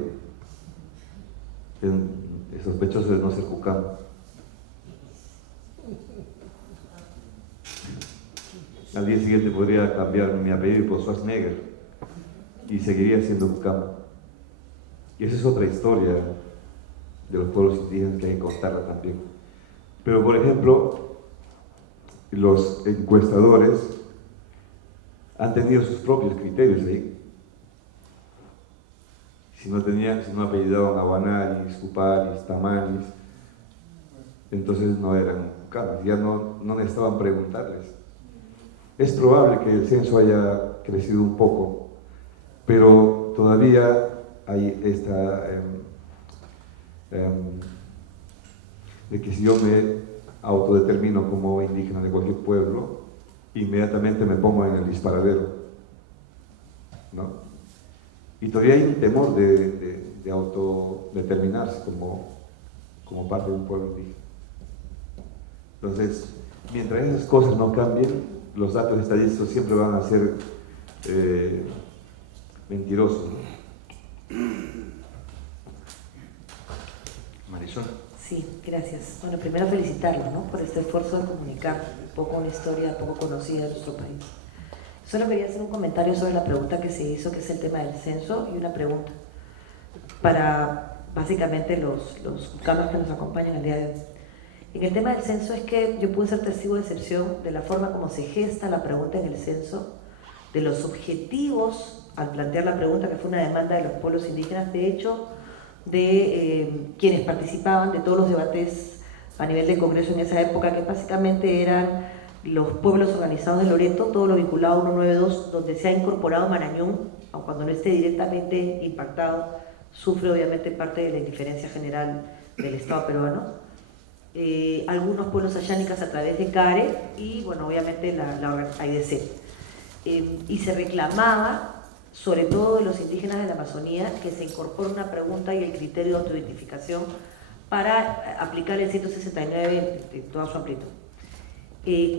es sospechoso de no ser Cucama. Al día siguiente podría cambiar mi apellido por Schwarzenegger y seguiría siendo Cucama. Y esa es otra historia de los pueblos indígenas que hay que contarla también. Pero, por ejemplo, los encuestadores han tenido sus propios criterios ahí. Si no apellidaban a Guanaris, Cuparis, Tamaris, entonces no eran Cucamas, ya no necesitaban preguntarles. Es probable que el censo haya crecido un poco, pero todavía hay esta de que si yo me autodetermino como indígena de cualquier pueblo, inmediatamente me pongo en el disparadero, ¿no? Y todavía hay un temor de autodeterminarse como parte de un pueblo indígena. Entonces, mientras esas cosas no cambien, los datos estadísticos siempre van a ser mentirosos, ¿no? Marisol. Sí, gracias. Bueno, primero felicitarlo, ¿no?, por este esfuerzo de comunicar un poco una historia poco conocida de nuestro país. Solo quería hacer un comentario sobre la pregunta que se hizo, que es el tema del censo, y una pregunta para básicamente los cucamas que nos acompañan el día de hoy. En el tema del censo es que yo pude ser testigo de excepción de la forma como se gesta la pregunta en el censo, de los objetivos al plantear la pregunta, que fue una demanda de los pueblos indígenas, de hecho, de quienes participaban de todos los debates a nivel del Congreso en esa época, que básicamente eran los pueblos organizados de Loreto, todo lo vinculado a 192, donde se ha incorporado Marañón, aun cuando no esté directamente impactado, sufre obviamente parte de la indiferencia general del Estado peruano. Algunos pueblos ayánicas a través de CARE y, bueno, obviamente la AIDC. Y se reclamaba, sobre todo de los indígenas de la Amazonía, que se incorpore una pregunta y el criterio de autoidentificación para aplicar el 169 en toda su amplitud.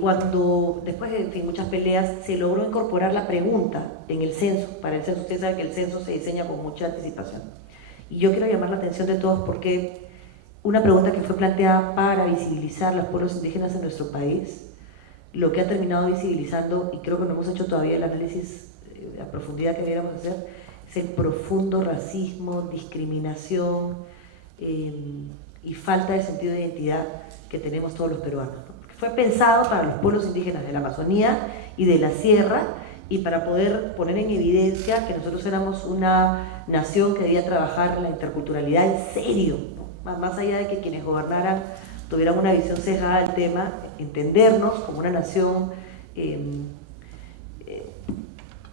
Cuando, después de muchas peleas, se logró incorporar la pregunta en el censo. Para el censo, ustedes saben que el censo se diseña con mucha anticipación. Y yo quiero llamar la atención de todos porque una pregunta que fue planteada para visibilizar los pueblos indígenas en nuestro país, lo que ha terminado visibilizando, y creo que no hemos hecho todavía el análisis a profundidad que deberíamos hacer, es el profundo racismo, discriminación y falta de sentido de identidad que tenemos todos los peruanos, ¿no? Fue pensado para los pueblos indígenas de la Amazonía y de la Sierra, y para poder poner en evidencia que nosotros éramos una nación que debía trabajar la interculturalidad en serio, ¿no? Más allá de que quienes gobernaran tuvieran una visión sesgada del tema, entendernos como una nación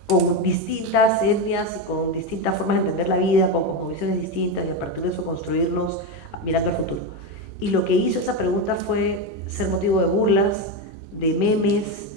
con distintas etnias y con distintas formas de entender la vida, con cosmovisiones distintas, y a partir de eso construirnos mirando al futuro. Y lo que hizo esa pregunta fue ser motivo de burlas, de memes.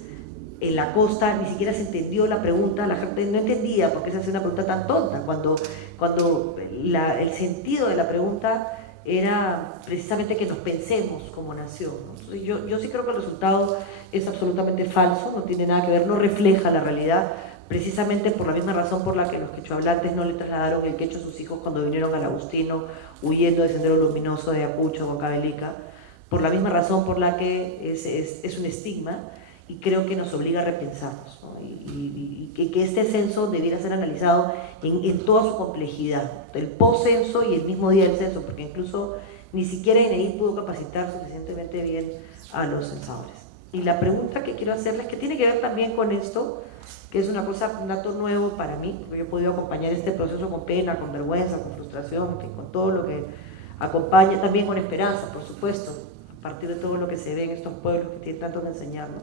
En la costa ni siquiera se entendió la pregunta, la gente no entendía por qué se hace una pregunta tan tonta, cuando el sentido de la pregunta era precisamente que nos pensemos como nación, ¿no? Entonces yo sí creo que el resultado es absolutamente falso, no tiene nada que ver, no refleja la realidad, precisamente por la misma razón por la que los quechohablantes no le trasladaron el quechua a sus hijos cuando vinieron al Agustino, huyendo del Sendero Luminoso de Ayacucho o Cabelica, por la misma razón por la que es un estigma, y creo que nos obliga a repensarnos, ¿no? Y que este censo debiera ser analizado en toda su complejidad, el post-censo y el mismo día del censo, porque incluso ni siquiera INEI pudo capacitar suficientemente bien a los censadores. Y la pregunta que quiero hacerles, que tiene que ver también con esto, que es una cosa, un dato nuevo para mí, porque yo he podido acompañar este proceso con pena, con vergüenza, con frustración, en fin, con todo lo que acompaña también con esperanza, por supuesto, a partir de todo lo que se ve en estos pueblos que tienen tanto que enseñarnos.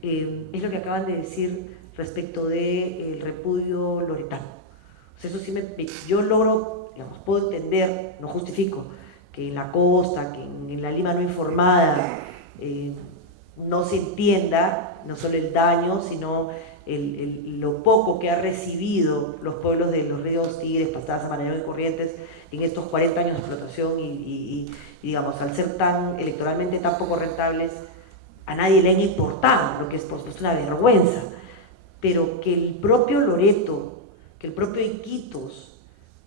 Es lo que acaban de decir respecto del repudio loretano. O sea, eso sí yo logro, digamos, puedo entender, no justifico, que en la costa, que en la Lima no informada, no se entienda no solo el daño, sino lo poco que ha recibido los pueblos de los ríos Tigres, Pastaza, Marañón y Corrientes en estos 40 años de explotación y digamos, al ser electoralmente tan poco rentables, a nadie le han importado, lo que es por supuesto una vergüenza, pero que el propio Loreto, que el propio Iquitos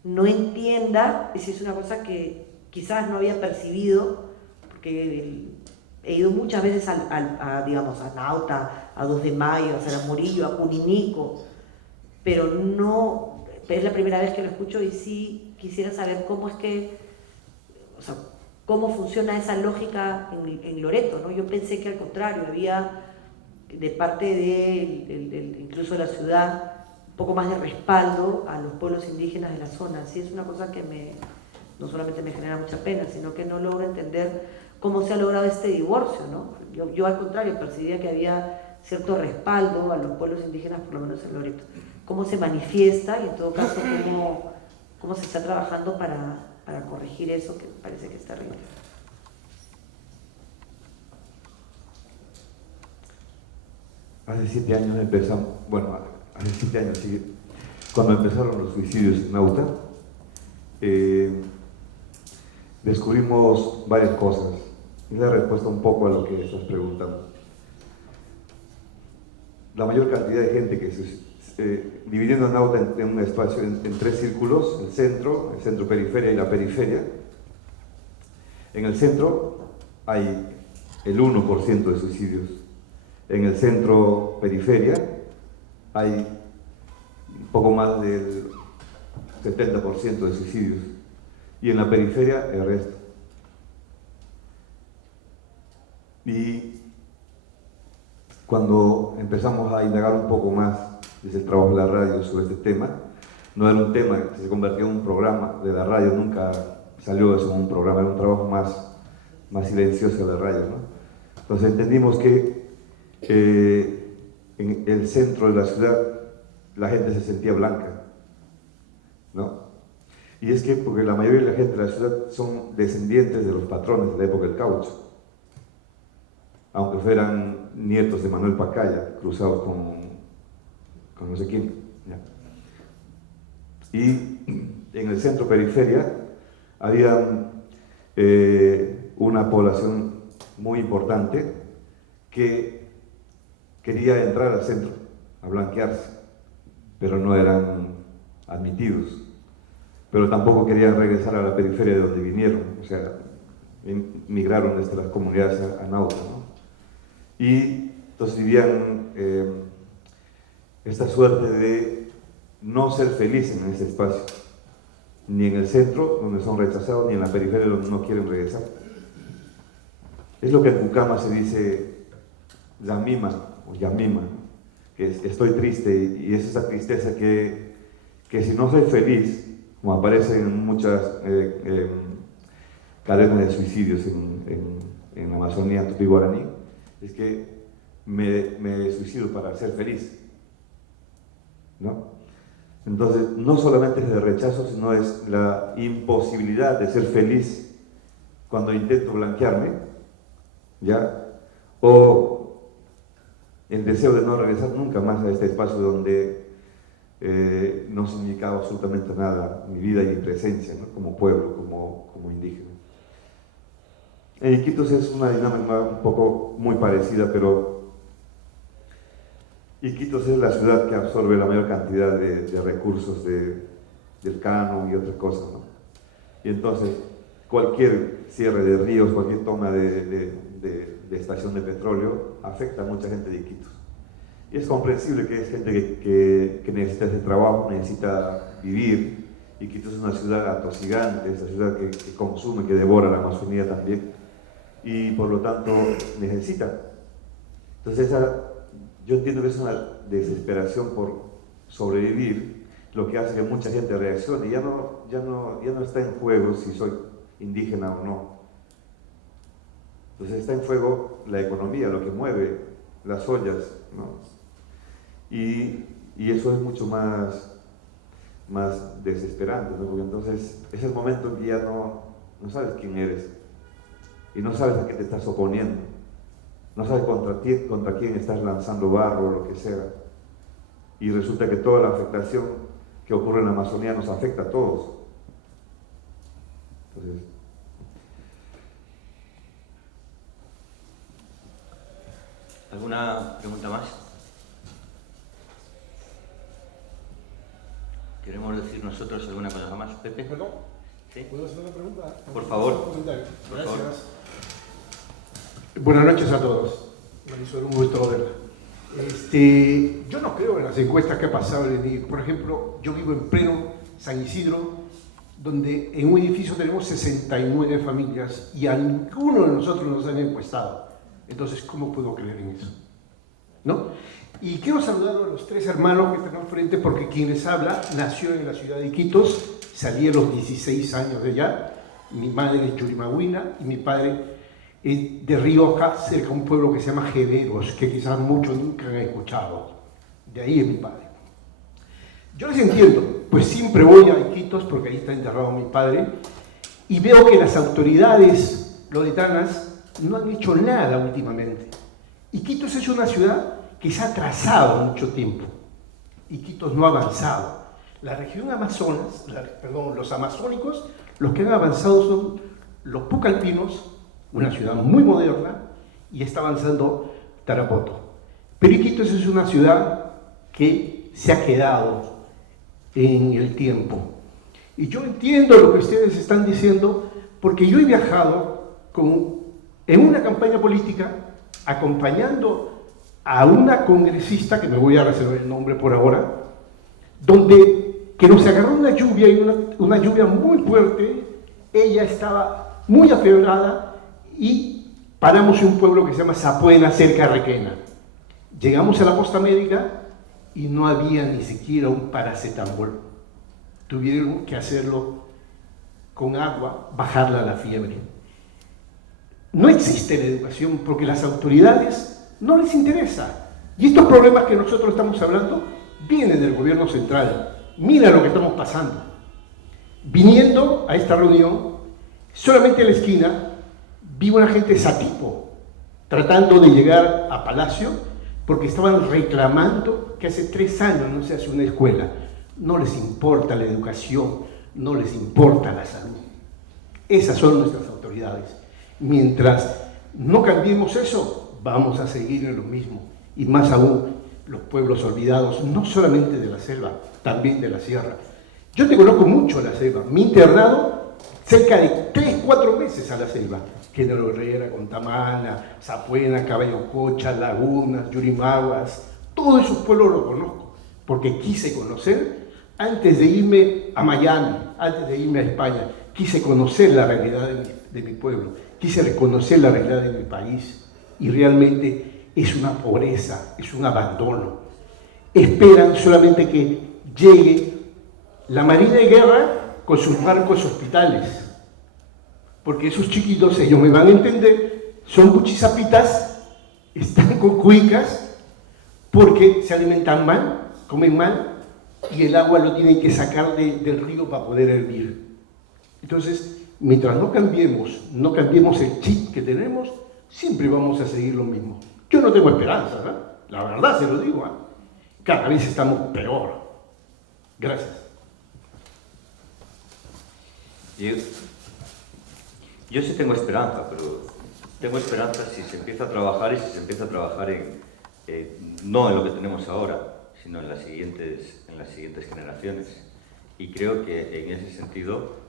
no entienda, es una cosa que quizás no había percibido, porque he ido muchas veces digamos, a Nauta, a 2 de Mayo, a Zaramurillo, a Cuninico, pero no, es la primera vez que lo escucho y sí quisiera saber cómo es que, o sea, cómo funciona esa lógica en Loreto, ¿no? Yo pensé que al contrario, había de parte de incluso de la ciudad un poco más de respaldo a los pueblos indígenas de la zona. Sí, es una cosa que no solamente me genera mucha pena, sino que no logro entender cómo se ha logrado este divorcio, ¿no? Yo al contrario percibía que había cierto respaldo a los pueblos indígenas, por lo menos en Loreto. ¿Cómo se manifiesta y en todo caso cómo se está trabajando para corregir eso que parece que es terrible? Hace 7 años empezamos, bueno, hace 7 años, sí, cuando empezaron los suicidios en Nauta, descubrimos varias cosas. Es la respuesta un poco a lo que estás preguntando. La mayor cantidad de gente que dividiendo Nauta en un espacio en 3 círculos, el centro periferia y la periferia. En el centro hay el 1% de suicidios. En el centro periferia hay un poco más del 70% de suicidios. Y en la periferia el resto. Y cuando empezamos a indagar un poco más desde el trabajo de la radio sobre este tema, no era un tema que se convirtió en un programa de la radio, nunca salió eso en un programa, era un trabajo más silencioso de la radio, ¿no? Entonces entendimos que en el centro de la ciudad la gente se sentía blanca, ¿no? Y es que porque la mayoría de la gente de la ciudad son descendientes de los patrones de la época del caucho, aunque fueran nietos de Manuel Pacaya, cruzados con no sé quién, ¿ya? Y en el centro periferia había una población muy importante que quería entrar al centro a blanquearse, pero no eran admitidos. Pero tampoco querían regresar a la periferia de donde vinieron, o sea, migraron desde las comunidades a Nauta, ¿no? Y entonces vivían esta suerte de no ser felices en ese espacio, ni en el centro, donde son rechazados, ni en la periferia, donde no quieren regresar. Es lo que en Cucama se dice Yamima, o Yamima, que es estoy triste, y es esa tristeza que si no soy feliz, como aparece en muchas cadenas de suicidios en la Amazonía Tupi-Guaraní, es que me suicido para ser feliz, ¿no? Entonces, no solamente es el rechazo, sino es la imposibilidad de ser feliz cuando intento blanquearme, ¿ya? O el deseo de no regresar nunca más a este espacio donde no significaba absolutamente nada mi vida y mi presencia, ¿no? Como pueblo, como indígena. En Iquitos es una dinámica un poco muy parecida, pero Iquitos es la ciudad que absorbe la mayor cantidad de recursos del canon y otras cosas, ¿no? Y entonces cualquier cierre de ríos, cualquier toma de estación de petróleo afecta a mucha gente de Iquitos. Y es comprensible que es gente que necesita ese trabajo, necesita vivir. Iquitos es una ciudad atosigante, es una ciudad que consume, que devora la Amazonía también, y por lo tanto necesita. Entonces yo entiendo que es una desesperación por sobrevivir lo que hace que mucha gente reaccione. Ya no está en juego si soy indígena o no. Entonces está en juego la economía, lo que mueve las ollas, ¿no? Y eso es mucho más desesperante, ¿no? Porque entonces es el momento en que ya no sabes quién eres y no sabes a qué te estás oponiendo, no sabes contra quién estás lanzando barro o lo que sea, y resulta que toda la afectación que ocurre en la Amazonía nos afecta a todos. Entonces, ¿alguna pregunta más? ¿Queremos decir nosotros alguna cosa más, Pepe? Perdón, ¿Sí? ¿puedo hacer una pregunta? Por favor. Gracias. Por favor. Buenas noches a todos. Marisol, un gusto verla. Yo no creo en las encuestas que ha pasado el ENIR. Por ejemplo, yo vivo en pleno San Isidro, donde en un edificio tenemos 69 familias y a ninguno de nosotros nos han encuestado. Entonces, ¿cómo puedo creer en eso? ¿No? Y quiero saludar a los 3 hermanos que están al frente, porque quien les habla nació en la ciudad de Iquitos, salí a los 16 años de allá. Mi madre es yurimaguina y mi padre es de Rioja, cerca de un pueblo que se llama Jederos, que quizás muchos nunca han escuchado. De ahí es mi padre. Yo les entiendo, pues siempre voy a Iquitos, porque ahí está enterrado mi padre, y veo que las autoridades loretanas no han hecho nada últimamente. Iquitos es una ciudad que se ha atrasado mucho tiempo. Iquitos no ha avanzado. La región Amazonas, los amazónicos, los que han avanzado son los pucalpinos, una ciudad muy moderna, y está avanzando Tarapoto. Pero Iquitos es una ciudad que se ha quedado en el tiempo. Y yo entiendo lo que ustedes están diciendo, porque yo he viajado en una campaña política acompañando a una congresista, que me voy a reservar el nombre por ahora, que nos agarró una lluvia, y una lluvia muy fuerte. Ella estaba muy afebrada y paramos en un pueblo que se llama Zapuena, cerca de Requena. Llegamos a la posta médica y no había ni siquiera un paracetamol. Tuvieron que hacerlo con agua, bajarla a la fiebre. No existe la educación porque las autoridades no les interesa. Y estos problemas que nosotros estamos hablando vienen del gobierno central. Mira lo que estamos pasando. Viniendo a esta reunión, solamente en la esquina, vi una gente satipo, tratando de llegar a Palacio, porque estaban reclamando que hace 3 años no se hace una escuela. No les importa la educación, no les importa la salud. Esas son nuestras autoridades. Mientras no cambiemos eso, vamos a seguir en lo mismo. Y más aún, los pueblos olvidados, no solamente de la selva, también de la sierra. Yo te conozco mucho la selva. Me he internado cerca de 3-4 meses a la selva. Genaro Herrera, Contamana, Zapuena, Caballococha, Lagunas, Yurimaguas. Todos esos pueblos los conozco, porque quise conocer antes de irme a Miami, antes de irme a España. Quise conocer la realidad de mi pueblo, quise reconocer la realidad de mi país, y realmente es una pobreza, es un abandono. Esperan solamente que llegue la Marina de Guerra con sus barcos hospitales, porque esos chiquitos, ellos me van a entender, son buchizapitas, están con cuicas, porque se alimentan mal, comen mal, y el agua lo tienen que sacar del río para poder hervir. Entonces, mientras no cambiemos el chip que tenemos, siempre vamos a seguir lo mismo. Yo no tengo esperanza, ¿no? La verdad se lo digo, ¿eh? Cada vez estamos peor. Gracias. Yo sí tengo esperanza, pero tengo esperanza si se empieza a trabajar, y si se empieza a trabajar no en lo que tenemos ahora, sino en las siguientes generaciones. Y creo que en ese sentido,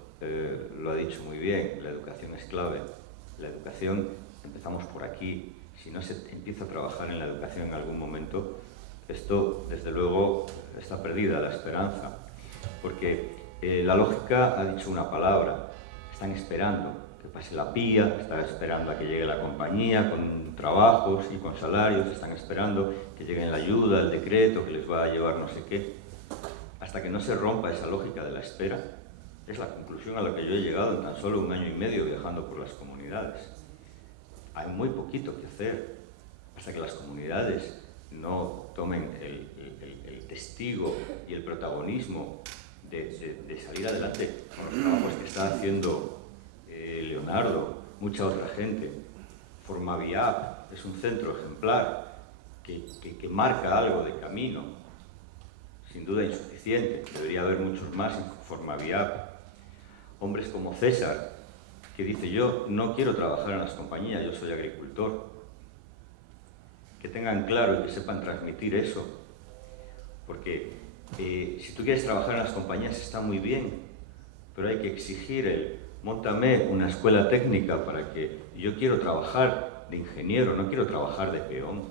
lo ha dicho muy bien, la educación es clave. La educación, empezamos por aquí. Si no se empieza a trabajar en la educación en algún momento, esto, desde luego, está perdida la esperanza. Porque la lógica ha dicho una palabra: están esperando que pase la PIA, están esperando a que llegue la compañía con trabajos y con salarios, están esperando que llegue la ayuda, el decreto que les va a llevar no sé qué. Hasta que no se rompa esa lógica de la espera, que es la conclusión a la que yo he llegado en tan solo 1 año y medio viajando por las comunidades. Hay muy poquito que hacer hasta que las comunidades no tomen el testigo y el protagonismo de salir adelante con los trabajos que está haciendo Leonardo, mucha otra gente. Formaviap es un centro ejemplar que marca algo de camino, sin duda insuficiente, debería haber muchos más en Formaviap. Hombres como César, que dice: yo no quiero trabajar en las compañías, yo soy agricultor. Que tengan claro y que sepan transmitir eso, porque si tú quieres trabajar en las compañías está muy bien, pero hay que exigir móntame una escuela técnica para que yo quiero trabajar de ingeniero, no quiero trabajar de peón.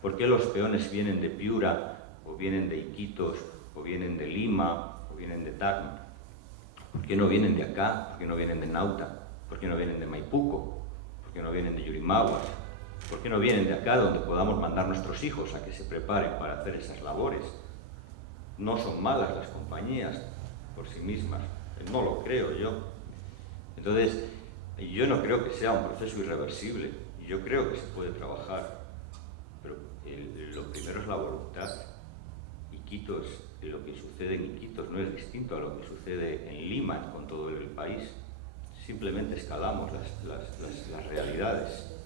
¿Por qué los peones vienen de Piura, o vienen de Iquitos, o vienen de Lima, o vienen de Tacna? ¿Por qué no vienen de acá? ¿Por qué no vienen de Nauta? ¿Por qué no vienen de Maipuco? ¿Por qué no vienen de Yurimaguas? ¿Por qué no vienen de acá, donde podamos mandar nuestros hijos a que se preparen para hacer esas labores? No son malas las compañías por sí mismas, no lo creo yo. Entonces, yo no creo que sea un proceso irreversible, yo creo que se puede trabajar, pero lo primero es la voluntad. Iquitos, lo que sucede en Iquitos no es distinto a lo que sucede en Lima, con todo el país. Simplemente escalamos las realidades.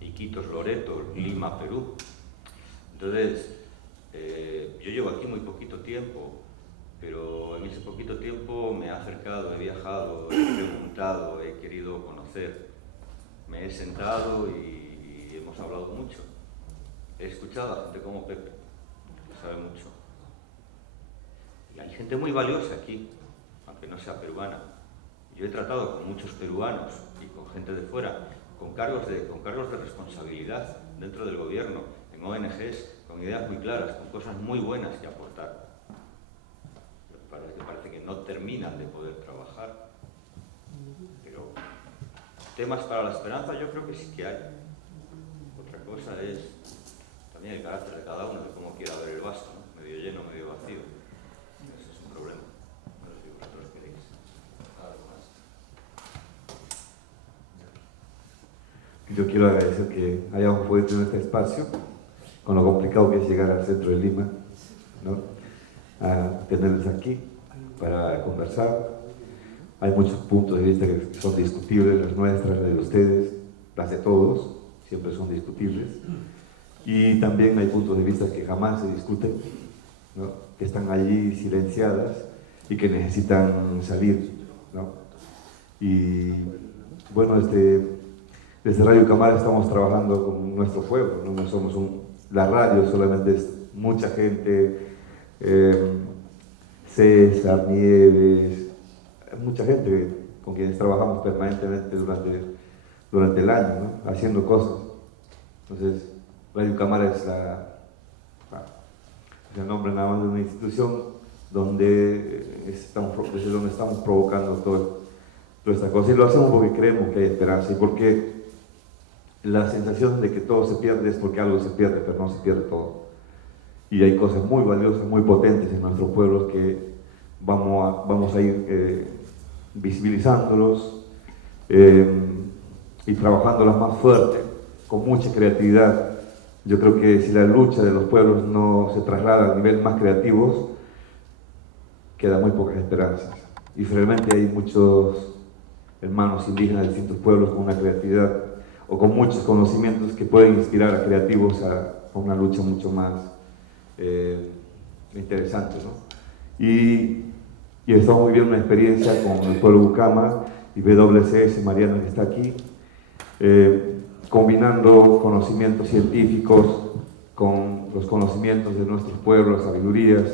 Iquitos, Loreto, Lima, Perú. Entonces, yo llevo aquí muy poquito tiempo, pero en ese poquito tiempo me he acercado, he viajado, he preguntado, he querido conocer. Me he sentado y hemos hablado mucho. He escuchado a gente como Pepe, que sabe mucho. Y hay gente muy valiosa aquí, aunque no sea peruana. Yo he tratado con muchos peruanos y con gente de fuera, con cargos de responsabilidad dentro del gobierno, en ONGs, con ideas muy claras, con cosas muy buenas que aportar. Parece que no terminan de poder trabajar. Pero temas para la esperanza yo creo que sí que hay. Otra cosa es también el carácter de cada uno, de cómo quiera ver el vaso, ¿no? Medio lleno, medio vacío. Ese es un problema. No sé si vosotros queréis algo más. Yo quiero agradecer que hayamos podido tener este espacio, con lo complicado que es llegar al centro de Lima, ¿no? A tenerles aquí para conversar. Hay muchos puntos de vista que son discutibles, las nuestras, las de ustedes, las de todos, siempre son discutibles. Y también hay puntos de vista que jamás se discuten, ¿no? Que están allí silenciadas y que necesitan salir, ¿no? Y bueno, desde Radio Cámara estamos trabajando con nuestro pueblo, no somos la radio solamente es mucha gente, César, Nieves, mucha gente con quienes trabajamos permanentemente durante el año, ¿no? Haciendo cosas. Entonces, Radio Cámara es el nombre nada más de una institución desde donde estamos provocando toda esta cosa, y lo hacemos porque creemos que hay esperanza y porque la sensación de que todo se pierde es porque algo se pierde, pero no se pierde todo. Y hay cosas muy valiosas, muy potentes en nuestros pueblos que vamos a ir visibilizándolos y trabajándolas más fuerte, con mucha creatividad. Yo creo que si la lucha de los pueblos no se traslada a niveles más creativos, quedan muy pocas esperanzas. Y finalmente hay muchos hermanos indígenas de distintos pueblos con una creatividad o con muchos conocimientos que pueden inspirar a creativos a una lucha mucho más interesante, ¿no? Y estamos muy bien una experiencia con el pueblo Bucama y WCS, Mariana, que está aquí, combinando conocimientos científicos con los conocimientos de nuestros pueblos, sabidurías,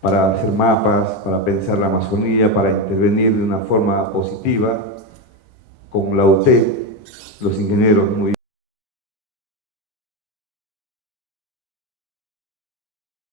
para hacer mapas, para pensar la Amazonía, para intervenir de una forma positiva con la UTE, los ingenieros muy